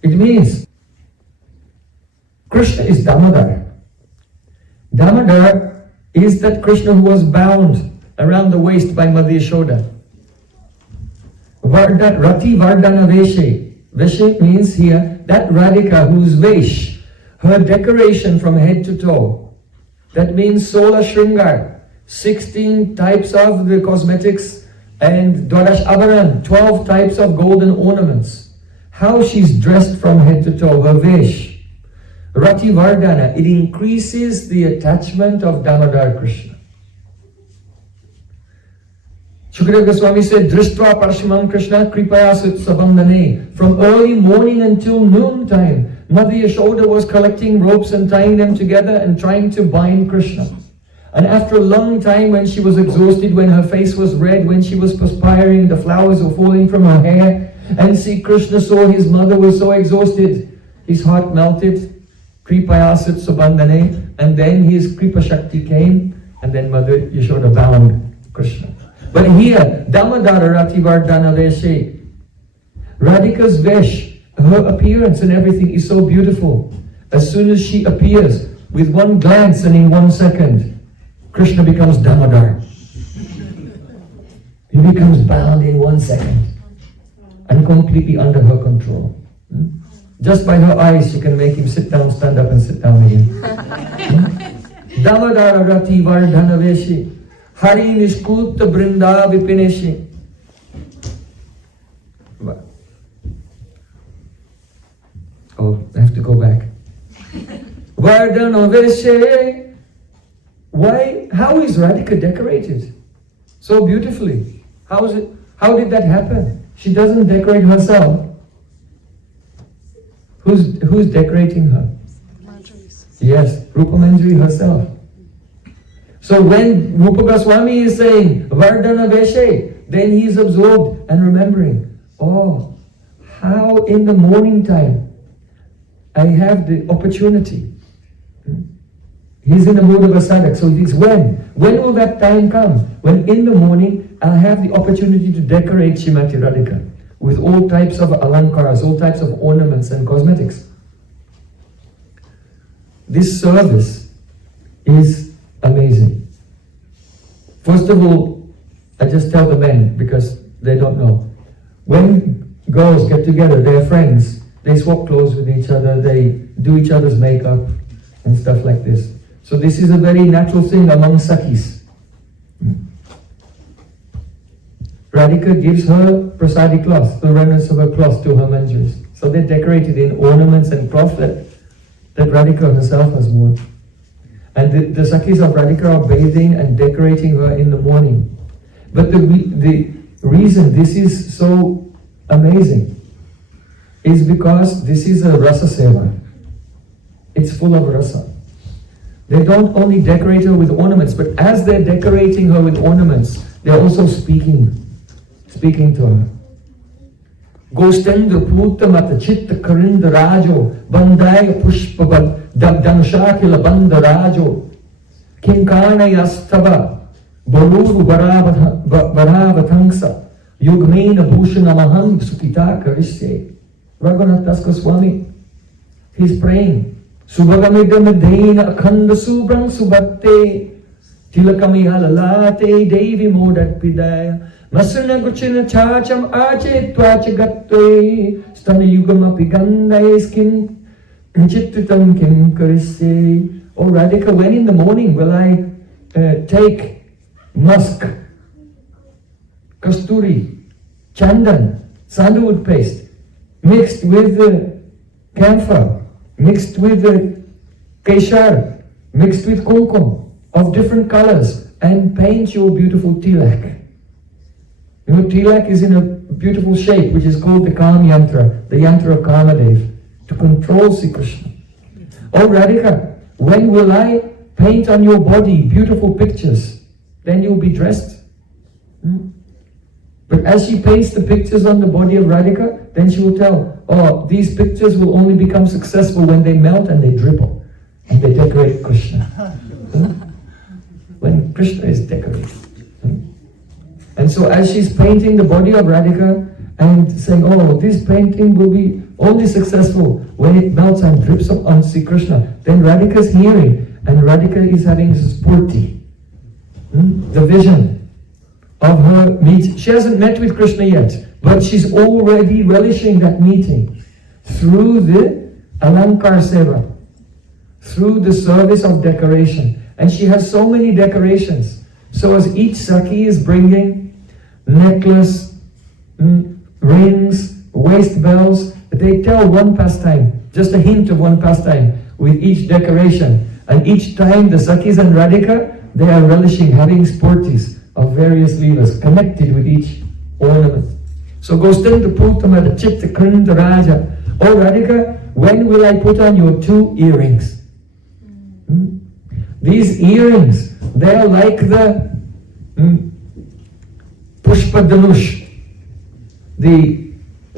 It means Krishna is Damodar. Damodar is that Krishna who was bound around the waist by Mother Yashoda. Rati Vardhana Veshe. Veshe means here that Radhika whose Vesh, her decoration from head to toe. That means Sola Shringar, 16 types of the cosmetics, and Dwarash Avaran, 12 types of golden ornaments. How she's dressed from head to toe, her Vesh. Rati Vardhana, it increases the attachment of Damodar Krishna. Shukadeva Gosvāmī said, Drishtva Parashimam Krishna Kripaya Sabandhane. From early morning until noontime, Mother Yashoda was collecting ropes and tying them together and trying to bind Krishna. And after a long time, when she was exhausted, when her face was red, when she was perspiring, the flowers were falling from her hair, and see Krishna saw his mother was so exhausted, his heart melted. Kripayasat Subandhane, and then his Kripa Shakti came, and then Mother Yashoda bound Krishna. But here, Damodara Rati Vardhana Veshe, Radhika's Vesh, her appearance and everything is so beautiful. As soon as she appears, with one glance and in 1 second, Krishna becomes Damodar. He becomes bound in 1 second and completely under her control. Just by her eyes, she can make him sit down, stand up, and sit down again. Damodara Rati Vardhana Veshi, Hari Nishkuta Brinda Vipineshi. Oh, I have to go back. Vardhana Veshi. Why? How is Radhika decorated? So beautifully. How is it? How did that happen? She doesn't decorate herself. Who's decorating her? Yes, Rūpa Manjari herself. So when Rūpa Gosvāmī is saying Vardhana Veshe, then he is absorbed and remembering, oh, how in the morning time I have the opportunity. He's in the mood of a sadhak, so he thinks, when will that time come? When in the morning I'll have the opportunity to decorate Srimati Radhika with all types of alankaras, all types of ornaments and cosmetics. This service is amazing. First of all, I just tell the men because they don't know. When girls get together, they're friends, they swap clothes with each other, they do each other's makeup and stuff like this. So this is a very natural thing among Sakhis. Radhika gives her prasadi cloth, the remnants of her cloth, to her manjaris. So they're decorated in ornaments and cloth that Radhika herself has worn. And the Sakhis of Radhika are bathing and decorating her in the morning. But the reason this is so amazing is because this is a rasa seva. It's full of rasa. They don't only decorate her with ornaments, but as they're decorating her with ornaments, they're also speaking to her. Gostendra puta mata chitta karinda rajo, bandaya pushpa danshakila banda rajo, kinkana yastava, baluru bharavathangsa, yugmena bhushana maham sukita karisye. Raghunath Das Goswāmī, he's praying. Subhagamidamadaina akhanda subrang subatte, tilakami halalate devi modat pidaya, masana guchina chacham ache tvacha gattve, stana yugam apigandai skin, chittutam kim karisye. Oh Radhika, when in the morning will I take musk, kasturi, chandan, sandalwood paste, mixed with the camphor, mixed with the keshar, mixed with kumkum of different colors, and paint your beautiful tilak. You know, tilak is in a beautiful shape, which is called the Kam Yantra, the Yantra of Kamadev, to control Sri Krishna. Oh Radhika, when will I paint on your body beautiful pictures? Then you'll be dressed. But as she paints the pictures on the body of Radhika, then she will tell, oh, these pictures will only become successful when they melt and they dribble and they decorate Krishna. When Krishna is decorated. And so as she's painting the body of Radhika and saying, oh, this painting will be only successful when it melts and drips on Sri Krishna, then Radhika's hearing, and Radhika is having spurti, the vision of her meeting. She hasn't met with Krishna yet, but she's already relishing that meeting through the alankar seva, through the service of decoration. And she has so many decorations. So as each Sakhi is bringing necklace, rings, waist bells, they tell one pastime, just a hint of one pastime with each decoration. And each time the Sakhis and Radhika, they are relishing, having sporties of various leelas connected with each ornament. So Gostendra Putamada Chitta Krinda Raja. Oh Radhika, when will I put on your 2 earrings? These earrings, they are like the Pushpa Danush, the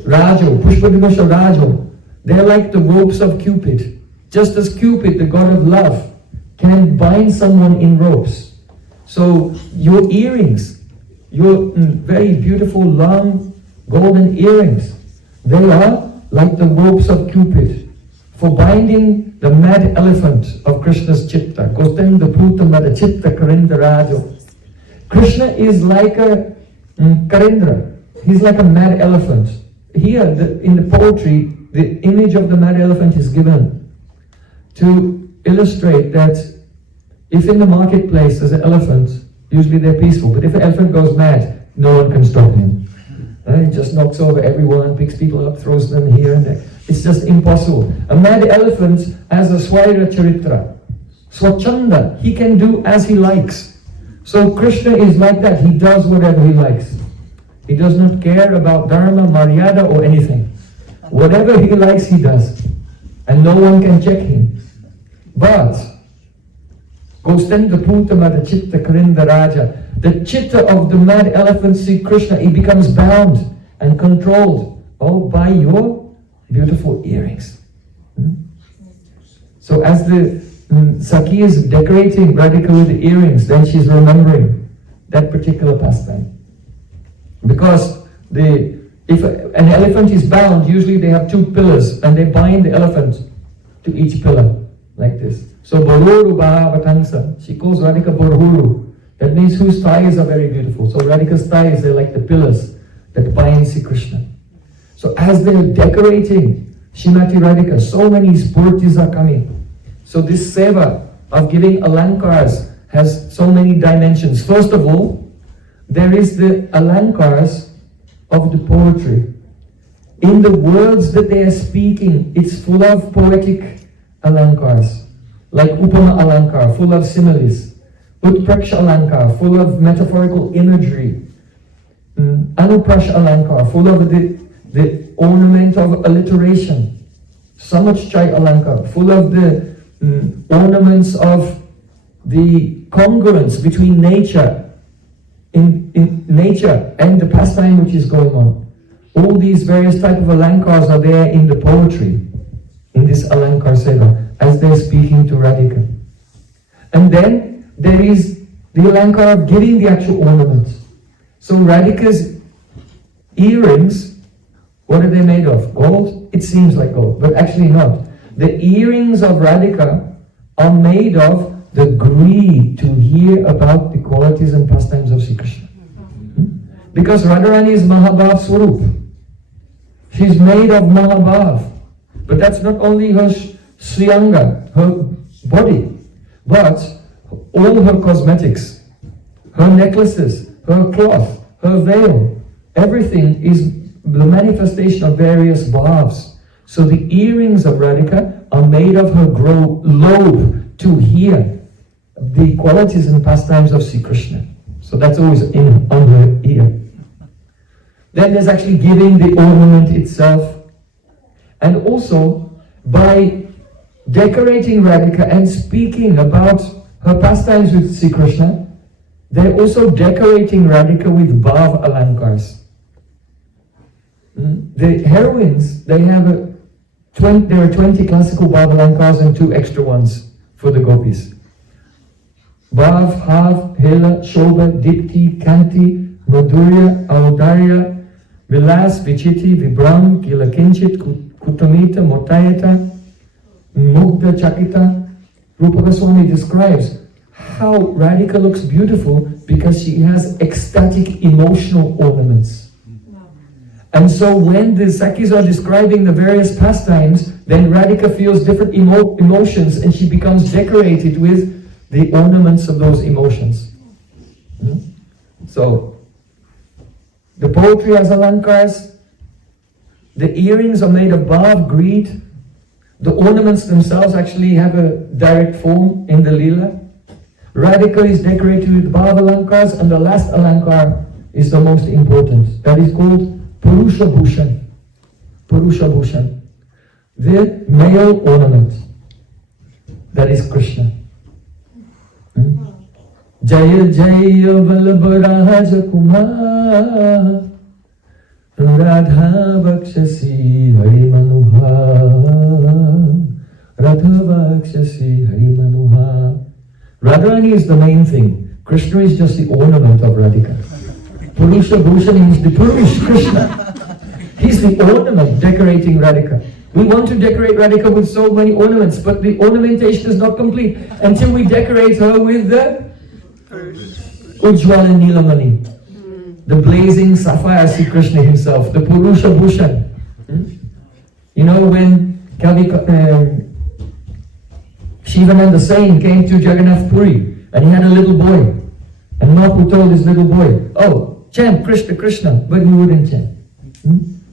Rajo, Pushpa Danush or Rajo. They are like the ropes of Cupid. Just as Cupid, the god of love, can bind someone in ropes. So your earrings, your very beautiful long golden earrings, they are like the ropes of Cupid for binding the mad elephant of Krishna's chitta. Gostendra Putamada Chitta Karinda Rajo. Krishna is like a Karindra. He's like a mad elephant. Here in the poetry, the image of the mad elephant is given to illustrate that if in the marketplace there's an elephant, usually they're peaceful, but if an elephant goes mad, no one can stop him. He just knocks over everyone, picks people up, throws them here and there. It's just impossible. A mad elephant has a Swaira Charitra. Swachanda, he can do as he likes. So Krishna is like that, he does whatever he likes. He does not care about dharma, maryada or anything. Whatever he likes, he does. And no one can check him. But Gostendra Putamada Chitta Karinda Raja, the chitta of the mad elephant Sri Krishna, it becomes bound and controlled, by your beautiful earrings. So as the Sakhi is decorating Radhika with the earrings, then she's remembering that particular pastime. Because if an elephant is bound, usually they have 2 pillars and they bind the elephant to each pillar like this. So Borhuru Bhavatansa, she calls Radhika Borhuru. That means whose thighs are very beautiful. So Radhika's thighs, they're like the pillars that bind Sri Krishna. So as they're decorating Srimati Radhika, so many spurtis are coming. So this seva of giving alankars has so many dimensions. First of all, there is the alankars of the poetry. In the words that they are speaking, it's full of poetic alankars. Like Upama Alankar, full of similes. Utpraksha Alankar, full of metaphorical imagery. Anuprash Alankar, full of the the ornament of alliteration. So much Chai Alankar, full of the ornaments of the congruence between nature, in nature and the pastime which is going on. All these various type of alankars are there in the poetry, in this Alankar Seva, as they're speaking to Radhika. And then there is the Alankar of giving the actual ornaments. So Radhika's earrings, what are they made of? Gold? It seems like gold, but actually not. The earrings of Radhika are made of the greed to hear about the qualities and pastimes of Sri Krishna. Because Radharani is Mahabhav Swarup. She's made of Mahabhav. But that's not only her Sriyanga, her body, but all her cosmetics, her necklaces, her cloth, her veil, everything is the manifestation of various bhavs. So the earrings of Radhika are made of her lobe to hear the qualities and pastimes of Sri Krishna. So that's always on her ear. Then there's actually giving the ornament itself. And also, by decorating Radhika and speaking about her pastimes with Sri Krishna, they're also decorating Radhika with Bhav Alankars. The heroines, there are 20 classical Bhav Alankars and 2 extra ones for the gopis. Bhav, Hav, Hela, Shobha, Dipti, Kanti, Madhurya, Audarya, Vilas, Vichiti, Vibram, Kilakinchit, Kutamita, Motayata, Mugdha, Chakita. Rūpa Gosvāmī describes how Radhika looks beautiful because she has ecstatic emotional ornaments. And so when the Sakis are describing the various pastimes, then Radhika feels different emotions and she becomes decorated with the ornaments of those emotions. So, the poetry has alankars, the earrings are made of bhav, greed, the ornaments themselves actually have a direct form in the lila. Radhika is decorated with bhav alankars, and the last alankar is the most important. That is called Purusha Bhushan. Purusha Bhushan. The male ornament. That is Krishna. Jaya Jaya Vallabha Kumar Radha Vakshasi Hari Manohar Radha Vakshasi Hari Manohar. Radharani is the main thing. Krishna is just the ornament of Radhika. Purusha Bhushan is the Purush Krishna. He's the ornament decorating Radhika. We want to decorate Radhika with so many ornaments, but the ornamentation is not complete until we decorate her with the Ujjwala Nilamani, the blazing sapphire Sri Krishna himself, the Purusha Bhushan. You know, when Shivananda Sain came to Jagannath Puri and he had a little boy, and Mahaprabhu told his little boy, "Oh, chant Krishna Krishna," but he wouldn't chant.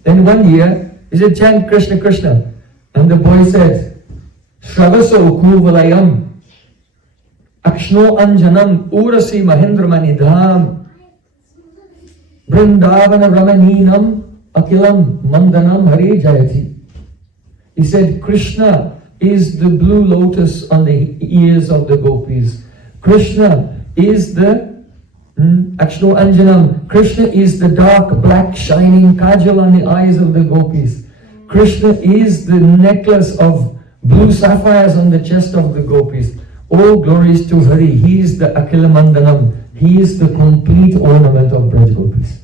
Then one year he said, "Chant Krishna Krishna," and the boy said, "Shravaso Kuvalayam Akshno Anjanam Urasi Mahendramani Dham Vrindavana Ramaninam Akilam Mandanam Hare Jayati." He said, Krishna is the blue lotus on the ears of the gopis. Krishna is the Akshno Anjanam. Krishna is the dark, black, shining kajal on the eyes of the gopis. Krishna is the necklace of blue sapphires on the chest of the gopis. All glories to Hari. He is the Akila Mandanam. He is the complete ornament of Braj Gopis.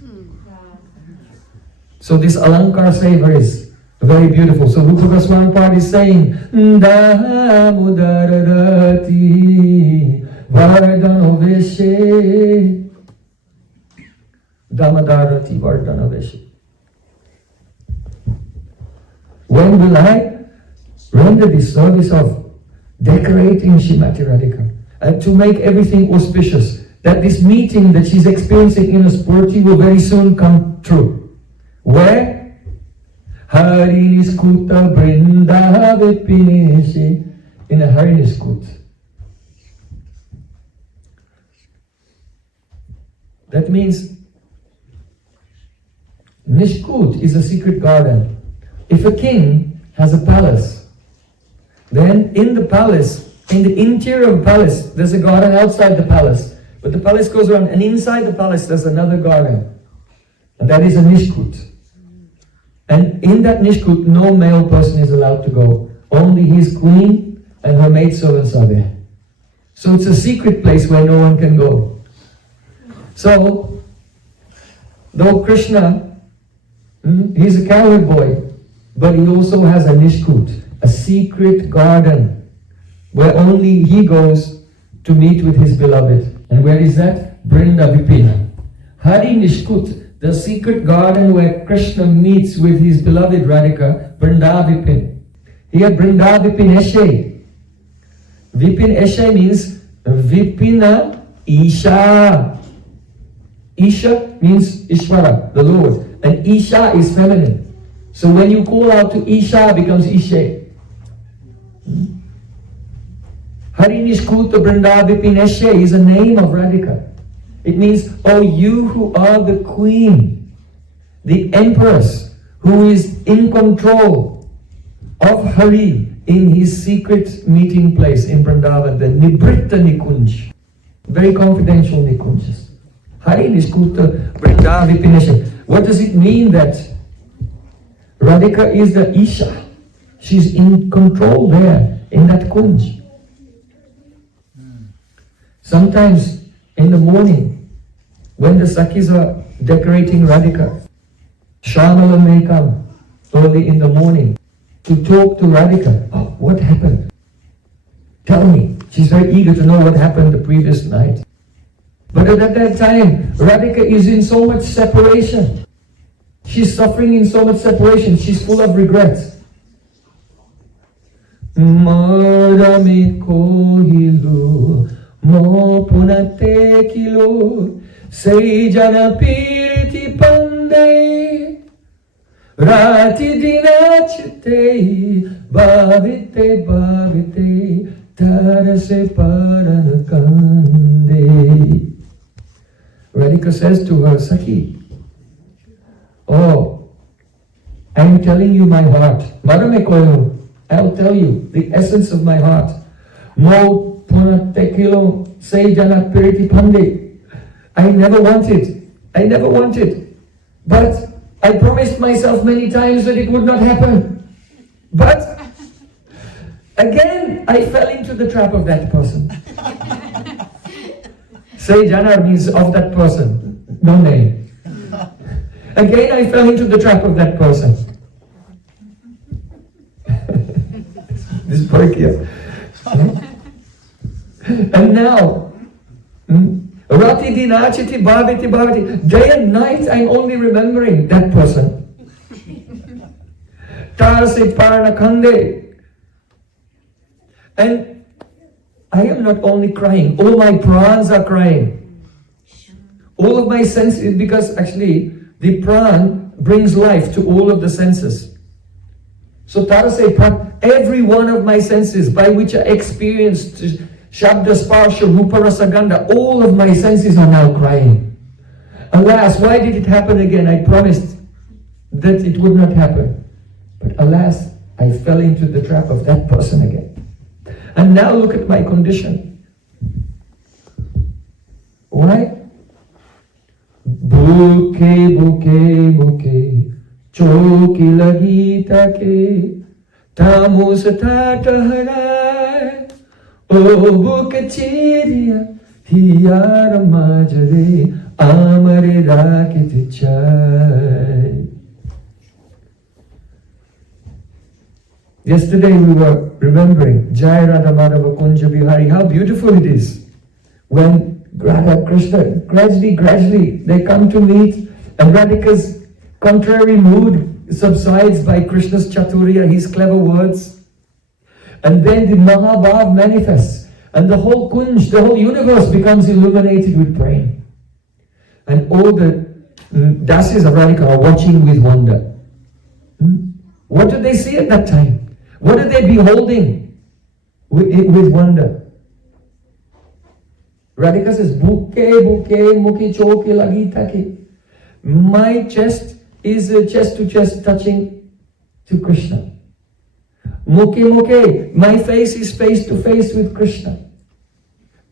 So this Alankar Seva is very beautiful. So Rūpa Gosvāmī part is saying, Damodarati Vardhanaveshe Damodarati Vardhanaveshe. When will I render the service of decorating Srimati Radhika to make everything auspicious, that this meeting that she's experiencing in a Spurti will very soon come true. Where? Hariniskuta Brinda Vipineshe, in a Hariniskut. That means Nishkut is a secret garden. If a king has a palace, then in the palace, in the interior of the palace, there's a garden outside the palace. But the palace goes around, and inside the palace there's another garden. And that is a Nishkut. And in that Nishkut, no male person is allowed to go. Only his queen and her maidservants are there. So it's a secret place where no one can go. So, though Krishna, he's a cowherd boy, but he also has a Nishkut, a secret garden, where only he goes to meet with his beloved. And where is that? Vrindavipina. Hari Nishkut, the secret garden where Krishna meets with his beloved Radhika, Vrindavipin. He had Vrindavipin Eshe. Vipin Eshe means Vipina Isha. Isha means Ishvara, the Lord. And Isha is feminine. So when you call out to Isha, it becomes Ishe. Hari Nishkuta Vrindavipin Eshe is a name of Radhika. It means, oh, you who are the queen, the empress, who is in control of Hari in his secret meeting place in Vrindavan, the Nibritta Nikunj. Very confidential Nikunjas. Hari Nishkuta Vrindavipin Eshe. What does it mean that Radhika is the Isha? She's in control there, in that kunj. Sometimes in the morning, when the Sakhis are decorating Radhika, Shyamala may come early in the morning to talk to Radhika. Oh, what happened? Tell me. She's very eager to know what happened the previous night. But at that time, Radhika is in so much separation. She's suffering in so much separation. She's full of regrets. Madame kohilu mo punate kilo sei jana piriti pande rati dinachite bhavite bhavite tarase paranakande. Radhika says to her Sakhi, oh, I'm telling you my heart. Madame kohilu, I'll tell you the essence of my heart. Mo Tekilo say Jana Piriti Pande. I never wanted. But I promised myself many times that it would not happen. But again, I fell into the trap of that person. Say Jana means of that person, no name. Again, I fell into the trap of that person. This boy here. And now, Rati dinachiti bhaviti bhaviti. Day and night I'm only remembering that person. Tarase paranakande. And I am not only crying, all my prans are crying. All of my senses, because actually the pran brings life to all of the senses. So Tarase pran, every one of my senses by which I experienced Shabda, Sparsha, Rūpa, Rasa, Gandha, all of my senses are now crying. Alas, why did it happen again? I promised that it would not happen. But alas, I fell into the trap of that person again. And now look at my condition. Why? Bhuke, bhuke, bhuke, choki lagi take, tamus tata harai. Oh, Bukachiriya, Hiyara Majare, Amare Rakiti Chai. Yesterday we were remembering Jaya Jaya Mādhava-dayite Bihari, how beautiful it is when Radha Krishna gradually they come to meet, and Radhika's contrary mood subsides by Krishna's chaturya, his clever words. And then the Mahabhav manifests, and the whole kunj, the whole universe becomes illuminated with praying. And all the dasis of Radhika are watching with wonder. What do they see at that time? What are they beholding with wonder? Radhika says, Buke, buke, muki choki lagi take. My chest is chest to chest touching to Krishna. Mukhe mukhe, my face is face to face with Krishna.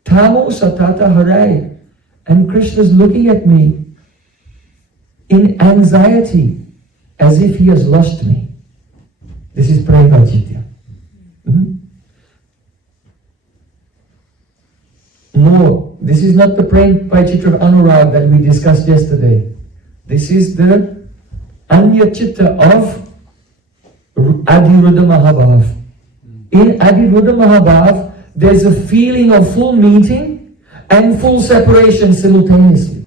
Tamo satata harai, and Krishna is looking at me in anxiety as if he has lost me. This is prema chitya. No, this is not the prema chitra of Anurag that we discussed yesterday. This is the Anya Chitta of Adiruddha Mahabhav. In Adiruddha Mahabhav, there's a feeling of full meeting and full separation simultaneously.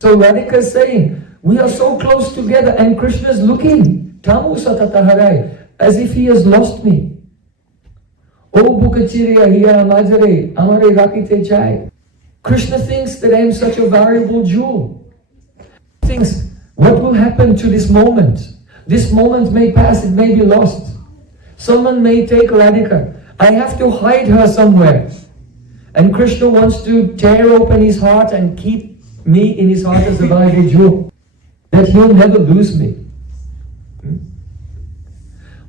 So Radhika is saying, we are so close together, and Krishna is looking, Tamu Satataharai, as if he has lost me. Oh Bukachiriya hiya majare, amare rakite chai. Krishna thinks that I am such a valuable jewel. He thinks, what will happen to this moment? This moment may pass, it may be lost. Someone may take Radhika. I have to hide her somewhere. And Krishna wants to tear open his heart and keep me in his heart as a valuable jewel, that he'll never lose me.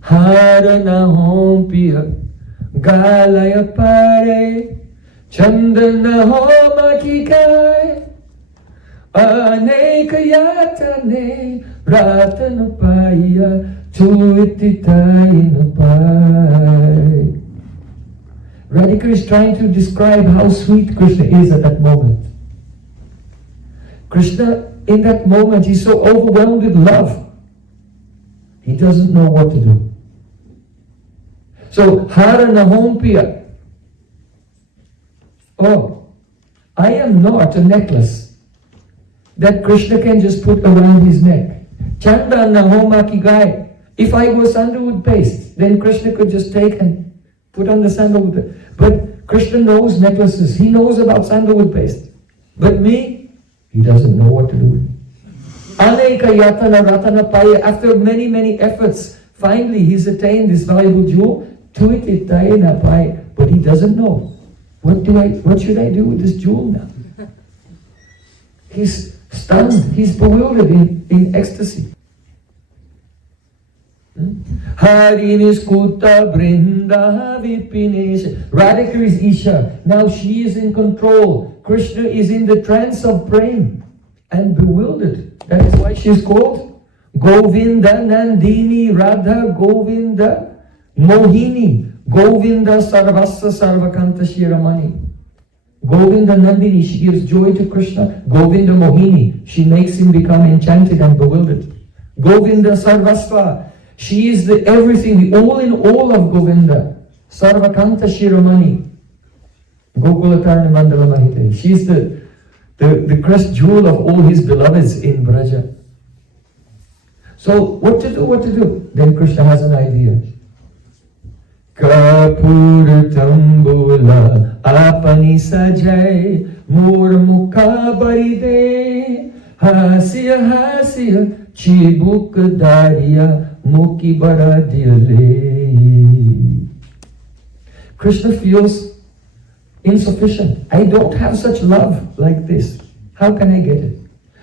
Harana hom piya galaya pare chandana homa kikai aneka yatane ratana paya tuititayina pai. Radhika is trying to describe how sweet Krishna is at that moment. Krishna, in that moment, he's so overwhelmed with love. He doesn't know what to do. So, Hara Nahompiya. Oh, I am not a necklace that Krishna can just put around his neck. Chanda Nahoma Kigai. If I go sandalwood paste, then Krishna could just take and put on the sandalwood paste. But Krishna knows necklaces. He knows about sandalwood paste. But me, he doesn't know what to do. Aneka yatana ratana paya. After many, many efforts, finally he's attained this valuable jewel. Tuititayena paya. But he doesn't know. What should I do with this jewel now? He's stunned. He's bewildered in ecstasy. Harinis Kuta Brinda Vipinesh. Radhika is Isha. Now she is in control. Krishna is in the trance of prema and bewildered. That is why she is called Govinda Nandini Radha Govinda Mohini Govinda Sarvasa Sarvakanta Shiramani. Govinda Nandini, she gives joy to Krishna. Govinda Mohini, she makes him become enchanted and bewildered. Govinda Sarvasva, she is the everything, the all in all of Govinda. Sarvakanta Shiramani. Gokulakarna Mandala Mahite. She is the crest jewel of all his beloveds in Braja. So what to do? Then Krishna has an idea. Kapur tambula apani sajai mor mukha baride hasya chibuk dariya muki bara dile. Krishna feels insufficient. I don't have such love like this. How can I get it?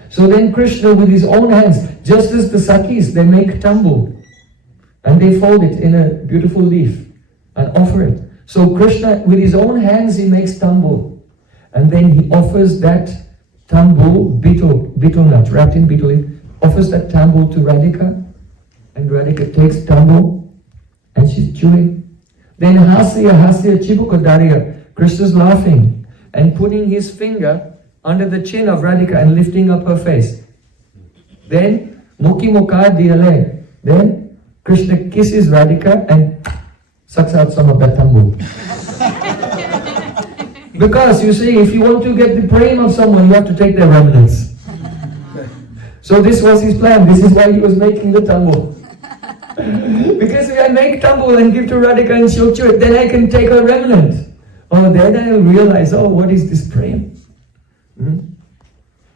So then Krishna with his own hands, just as the Sakis, they make tambu and they fold it in a beautiful leaf and offer it. So Krishna with his own hands, he makes tambu, and then he offers that tambu, betel nut wrapped in betel leaf, offers that tambu to Radhika, and Radhika takes tambu and she's chewing. Then hasya chibuka dariya, Krishna's laughing and putting his finger under the chin of Radhika and lifting up her face. Then muki mukha diyale. Then Krishna kisses Radhika and sucks out some of that tambu. Because you see, if you want to get the prema of someone, you have to take their remnants. So this was his plan. This is why he was making the tambu. Because if I make tambu and give to Radhika and she'll chew it, then I can take her remnant. Oh, then I will realize, oh, what is this prema?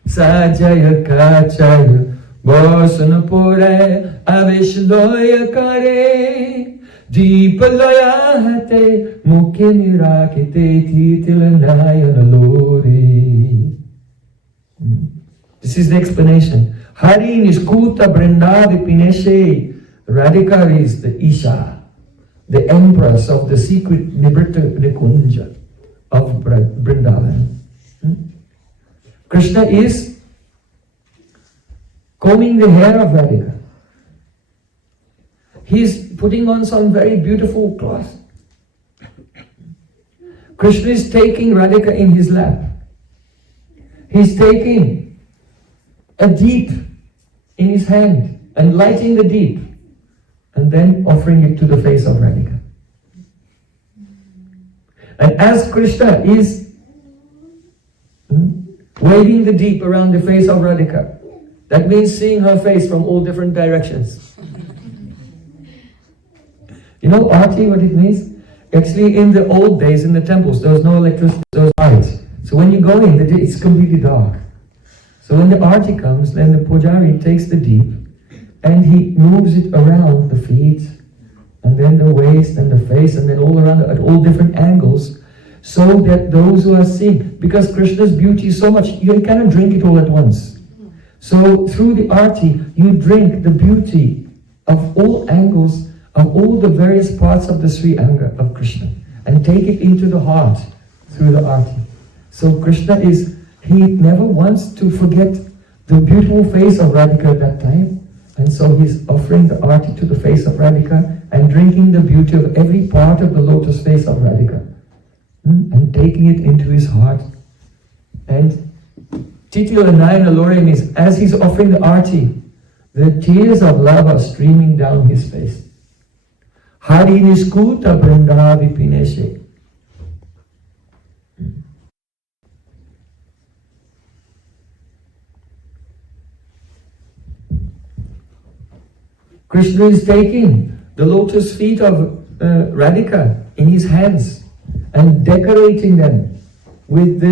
Sajaya kachaya bosana pore aveshloya kare deepaloya hate mukhe nirakite titil nayana lore. This is the explanation. Hari Niskuta Brindavi Pineshe. Radhika is the Isha, the empress of the secret Nibrita Nikunja of Vrindavan. Krishna is combing the hair of Radhika. He's putting on some very beautiful cloth. Krishna is taking Radhika in his lap. He's taking a deep in his hand and lighting the deep and then offering it to the face of Radhika. And as Krishna is waving the deep around the face of Radhika, that means seeing her face from all different directions. You know Aarti, what it means? Actually, in the old days, in the temples, there was no electricity, there was lights. So when you go in, it's completely dark. So when the Aarti comes, then the Pujari takes the deep and he moves it around the feet, and then the waist and the face, and then all around at all different angles, so that those who are seeing, because Krishna's beauty is so much, you cannot drink it all at once. So through the Aarti, you drink the beauty of all angles, of all the various parts of the Śrīla of Krishna, and take it into the heart through the Aarti. So Krishna he never wants to forget the beautiful face of Radhika at that time, and so he's offering the Aarti to the face of Radhika and drinking the beauty of every part of the lotus face of Radhika, and taking it into his heart. And Titila Nayana Lore means, as he's offering the Aarti, the tears of love are streaming down his face. Hari Niskuta Brindavi Pineshe. Krishna is taking the lotus feet of Radhika in his hands and decorating them with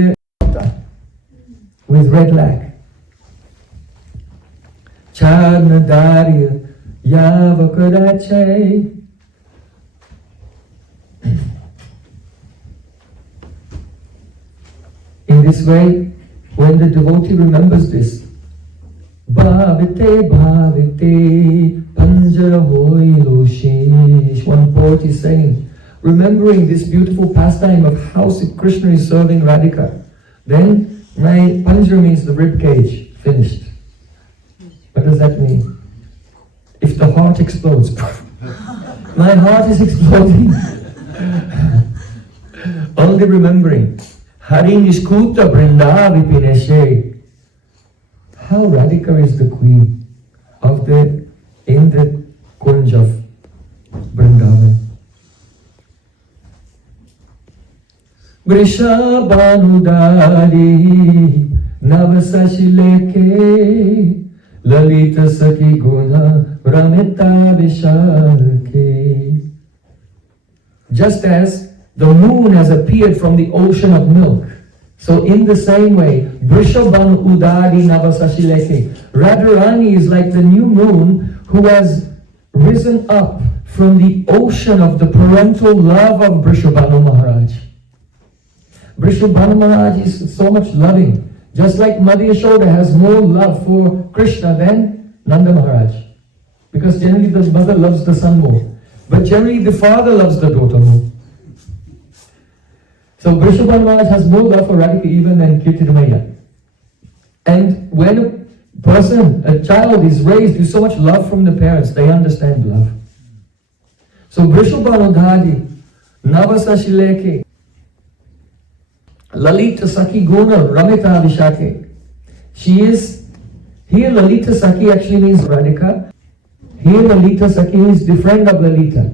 red lac. Charnadarya Yavakarache. In this way, when the devotee remembers this, Bhavite Bhavite Panjara Hoi Loshish, one poet is saying, remembering this beautiful pastime of how Krishna is serving Radhika, then my panjara means the rib cage, finished. What does that mean? If the heart explodes, my heart is exploding. Only remembering Hari Niskuta Brindavi Pineshe, how Radhika is the queen of in the Kunj of Vrindavan. Vrishabhanudari Navasashileke Lalita Saki Guna Ramita Vishake. Just as the moon has appeared from the ocean of milk, so in the same way, Vrishabhanu Udari Navasashileke, Radharani is like the new moon who has risen up from the ocean of the parental love of Vrishabhanu Maharaj. Vrishabhanu Maharaj is so much loving, just like Madhya Yashoda has more love for Krishna than Nanda Maharaj. Because generally the mother loves the son more, but generally the father loves the daughter more. So Vrishabhanu Maharaj has more love for Radhika even than Kirtinamaya. And when a person, a child is raised with so much love from the parents, they understand love. So Vrishabhanu Dhadi, Navasashileke, Lalita Saki Guna Ramita Vishake. She is, here Lalita Saki actually means Radhika. Here Lalita Saki means the friend of Lalita.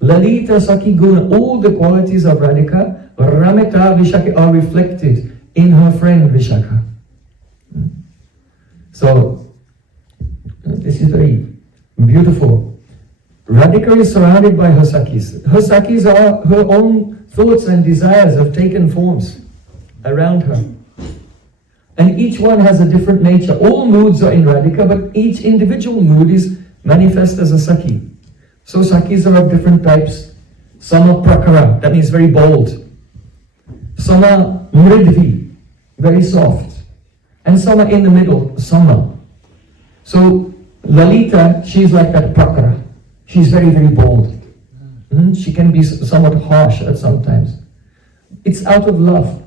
Lalita Saki Guna, all the qualities of Radhika, Ramita Vishake are reflected in her friend Vishaka. So, this is very beautiful. Radhika is surrounded by her Sakis. Her Sakis are her own thoughts and desires have taken forms around her. And each one has a different nature. All moods are in Radhika, but each individual mood is manifest as a Saki. So Sakis are of different types. Some are prakara, that means very bold. Some are mridvi, very soft. and some are in the middle, Sama. So Lalita, she's like that Prakara. She's very, very bold. She can be somewhat harsh at sometimes. It's out of love.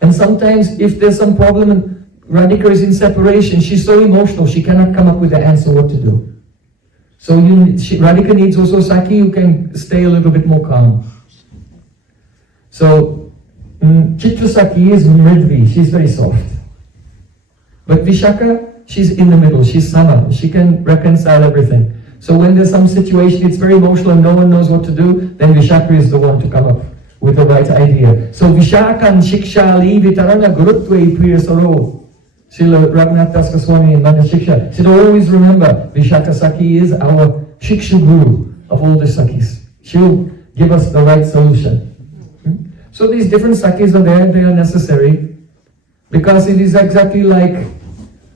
And sometimes if there's some problem and Radhika is in separation, she's so emotional, she cannot come up with the answer what to do. So Radhika needs also Saki who can stay a little bit more calm. So Chitra Saki is Mridvi, she's very soft. But Vishaka, she's in the middle, she's Sama, she can reconcile everything. So when there's some situation, it's very emotional and no one knows what to do, then Vishaka is the one to come up with the right idea. So Vishakan Shikshali Vitarana Gurutve Priyasaro. Śrīla Raghunath Das Gosvāmī in Manda Shiksha should always remember Vishaka Saki is our Shiksha Guru of all the Sakis. She'll give us the right solution. So these different Sakis are there, they are necessary because it is exactly like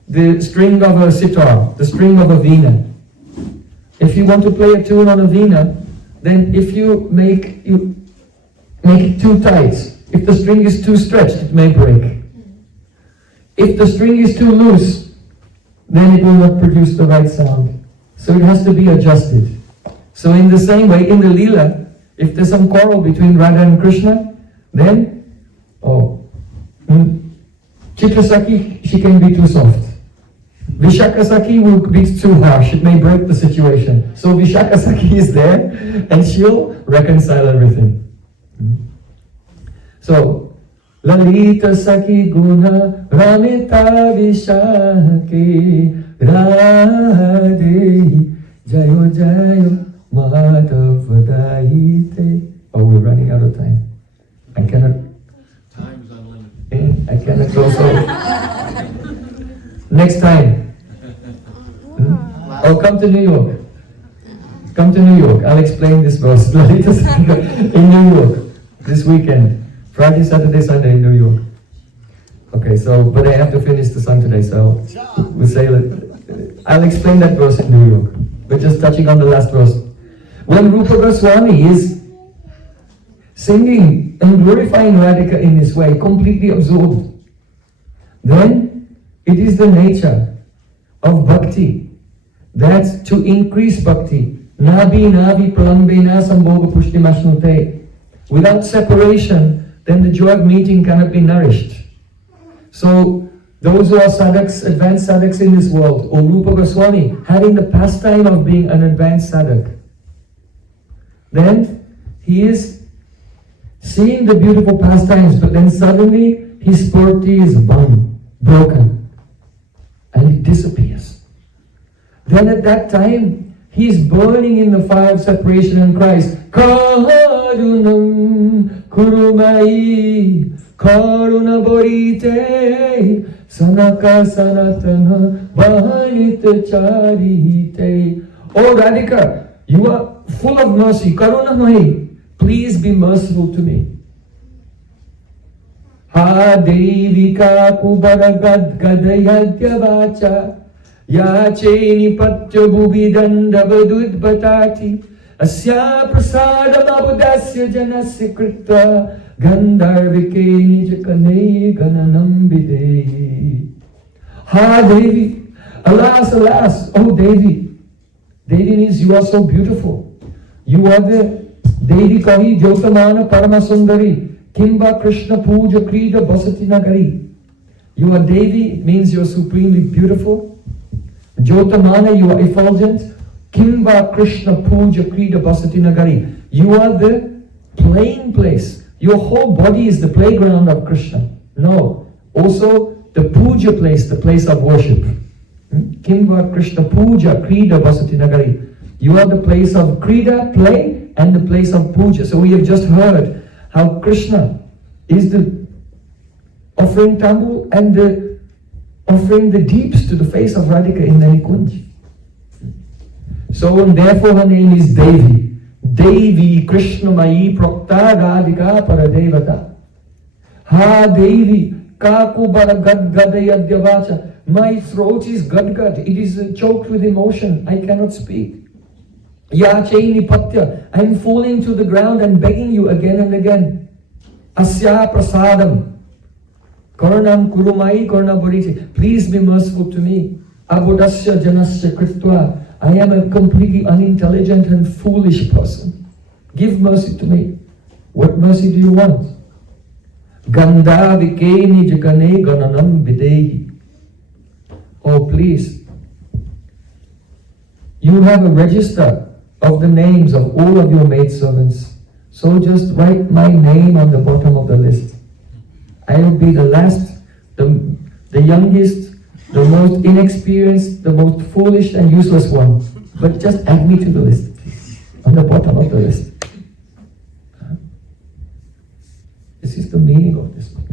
the string of a sitar, the string of a veena. If you want to play a tune on a veena, then if you make it too tight, if the string is too stretched, it may break. If the string is too loose, then it will not produce the right sound. So it has to be adjusted. So in the same way, in the Leela, if there's some quarrel between Radha and Krishna, then, Chitra Saki, she can be too soft. Vishaka Saki will be too harsh, it may break the situation. So Vishaka Saki is there, and she'll reconcile everything. So, Lalita Saki Guna Ramita Vishaki Rādhe Jaya Jaya Mādhava-dayite. Oh, we're running out of time. I cannot. Time is unlimited. I cannot go so. Next time. Oh, come to New York. Come to New York. I'll explain this verse. Lalita Saki in New York this weekend. Friday, Saturday, Sunday in New York. Okay, so, but I have to finish the song today, so we'll say, I'll explain that verse in New York. We're just touching on the last verse. When Rūpa Gosvāmī is singing and glorifying Radhika in this way, completely absorbed, then it is the nature of bhakti that's to increase bhakti. Nabi navi pralambena sambhoga pushtimashnute. Without separation, then the joy of meeting cannot be nourished. So, those who are sadhaks, advanced sadhaks in this world, or Rūpa Gosvāmī, having the pastime of being an advanced sadhak, then he is seeing the beautiful pastimes, but then suddenly his spurti is broken, and it disappears. Then at that time, he is burning in the fire of separation and cries, Karunam Kurumai Karuna Borite Sanaka Sanatana Bhajanita Charite. Oh Radhika, you are full of mercy. Karunamai, please be merciful to me. Ha Devika Kubaragad Gadayadhyavacha Yacheni Patya Bhubidandavadudbhatati Asya Prasadam Abudasya Janasya Kritva Gandharvike Nijakane Gananam Videhi. Ha Devi, alas, alas, oh Devi. Devi means you are so beautiful. You are the Devi Kahi Jyotamana Paramasundari Kimba Krishna Puja Krida Basati Nagari. You are Devi, it means you are supremely beautiful. Jyotamana, you are effulgent. Kimba Krishna Puja Krida Basati Nagari. You are the playing place. Your whole body is the playground of Krishna. No, also the puja place, the place of worship. Kimba Krishna Puja Krida Basati Nagari. You are the place of Krida, play, and the place of puja. So we have just heard how Krishna is the offering tambul and the offering the deeps to the face of Radhika in the Nikunj. So and therefore her name is Devi. Devi Krishna Mai Prokta Radhika Paradevata. Ha Devi Kaku Baragad Gadayadhyavacha. My throat is gadgad, it is choked with emotion, I cannot speak. Yachaini Patya, I am falling to the ground and begging you again and again. Asya Prasadam. Karanam kurumai karana-bodhite. Please be merciful to me. Abodasya janasya kritva. I am a completely unintelligent and foolish person. Give mercy to me. What mercy do you want? Gandha vikeni jagane gananam videhi. Oh, please. You have a register of the names of all of your maidservants. So just write my name on the bottom of the list. I will be the last, the youngest, the most inexperienced, the most foolish and useless one. But just add me to the list, on the bottom of the list. This is the meaning of this book.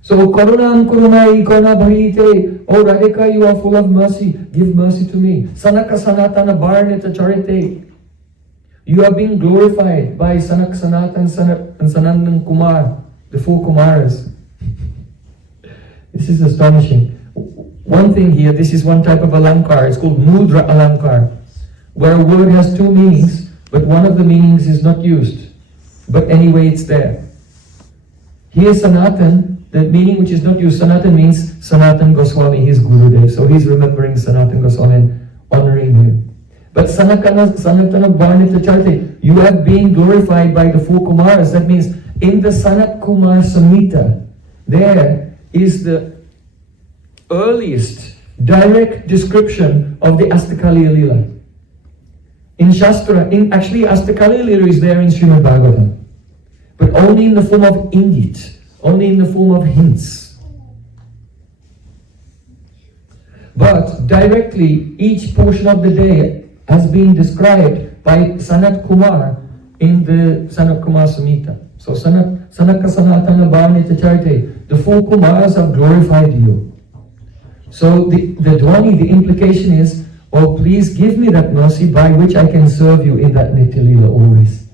So, Karunam Kurumai Karna Bhayite. Oh Radhika, you are full of mercy. Give mercy to me. Sanaka Sanatana Bharnita Charite. You are being glorified by Sanak Sanatan and Sanandan Kumar, the four Kumaras. This is astonishing. One thing here, this is one type of alankar. It's called Mudra alankar, where a word has two meanings, but one of the meanings is not used. But anyway, it's there. Here Sanatan, the meaning which is not used, Sanatan means Sanatan Gosvāmī, his Gurudev. So he's remembering Sanatan Gosvāmī and honoring him. But Sanatana Bharnita Charite, you have been glorified by the four Kumaras. That means in the Sanat Kumar Samhita, there is the earliest direct description of the Astakaliya Lila. In Shastra, actually Astakaliya Lila is there in Srimad Bhagavatam, but only in the form of ingit, only in the form of hints. But directly, each portion of the day has been described by Sanat Kumar in the Sanat Kumar Samhita. So Sanaka Sanatana Bharnita Charite, the four Kumaras have glorified you. So the Dhwani, the implication is, oh please give me that mercy by which I can serve you in that Nitya Lila always.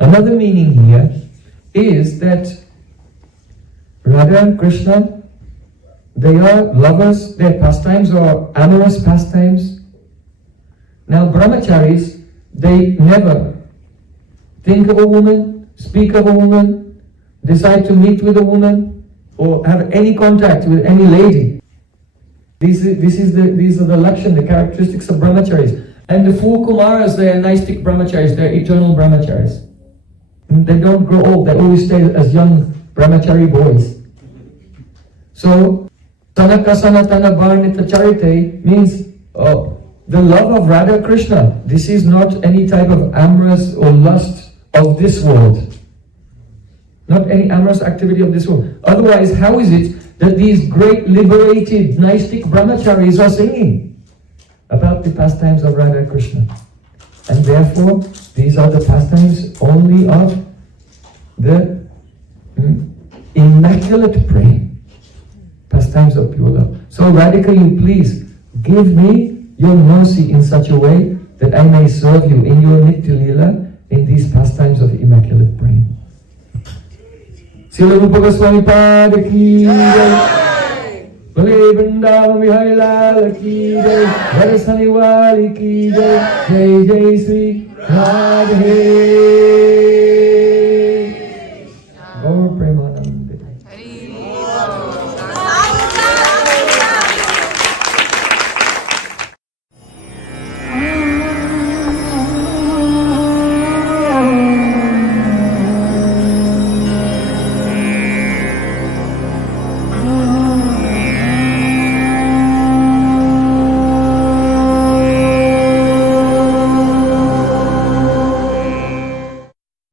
Another meaning here is that Radha and Krishna, they are lovers, their pastimes are amorous pastimes. Now brahmacharis, they never think of a woman, speak of a woman, decide to meet with a woman, or have any contact with any lady. These are the lakshan, the characteristics of brahmacharis. And the four Kumaras, they are Naistic brahmacharis, they are eternal brahmacharis. They don't grow old, they always stay as young brahmachari boys. So, Sanaka Sanatana Bharnita Charite means the love of Radha Krishna. This is not any type of amorous or lust of this world. Not any amorous activity of this world. Otherwise, how is it that these great liberated Naistic brahmacharis are singing about the pastimes of Radha Krishna? And therefore, these are the pastimes only of the immaculate praying. Pastimes of pure love. So Radhika, you please give me your mercy in such a way that I may serve you in your Nitya Lila in these pastimes of immaculate praying. Śrīla Rūpa Gosvāmī Pada ki jai, Bale Vrindavan Vihari Lala ki jai, Varasani Wali ki jai, Jai Jai Sri Rādhe.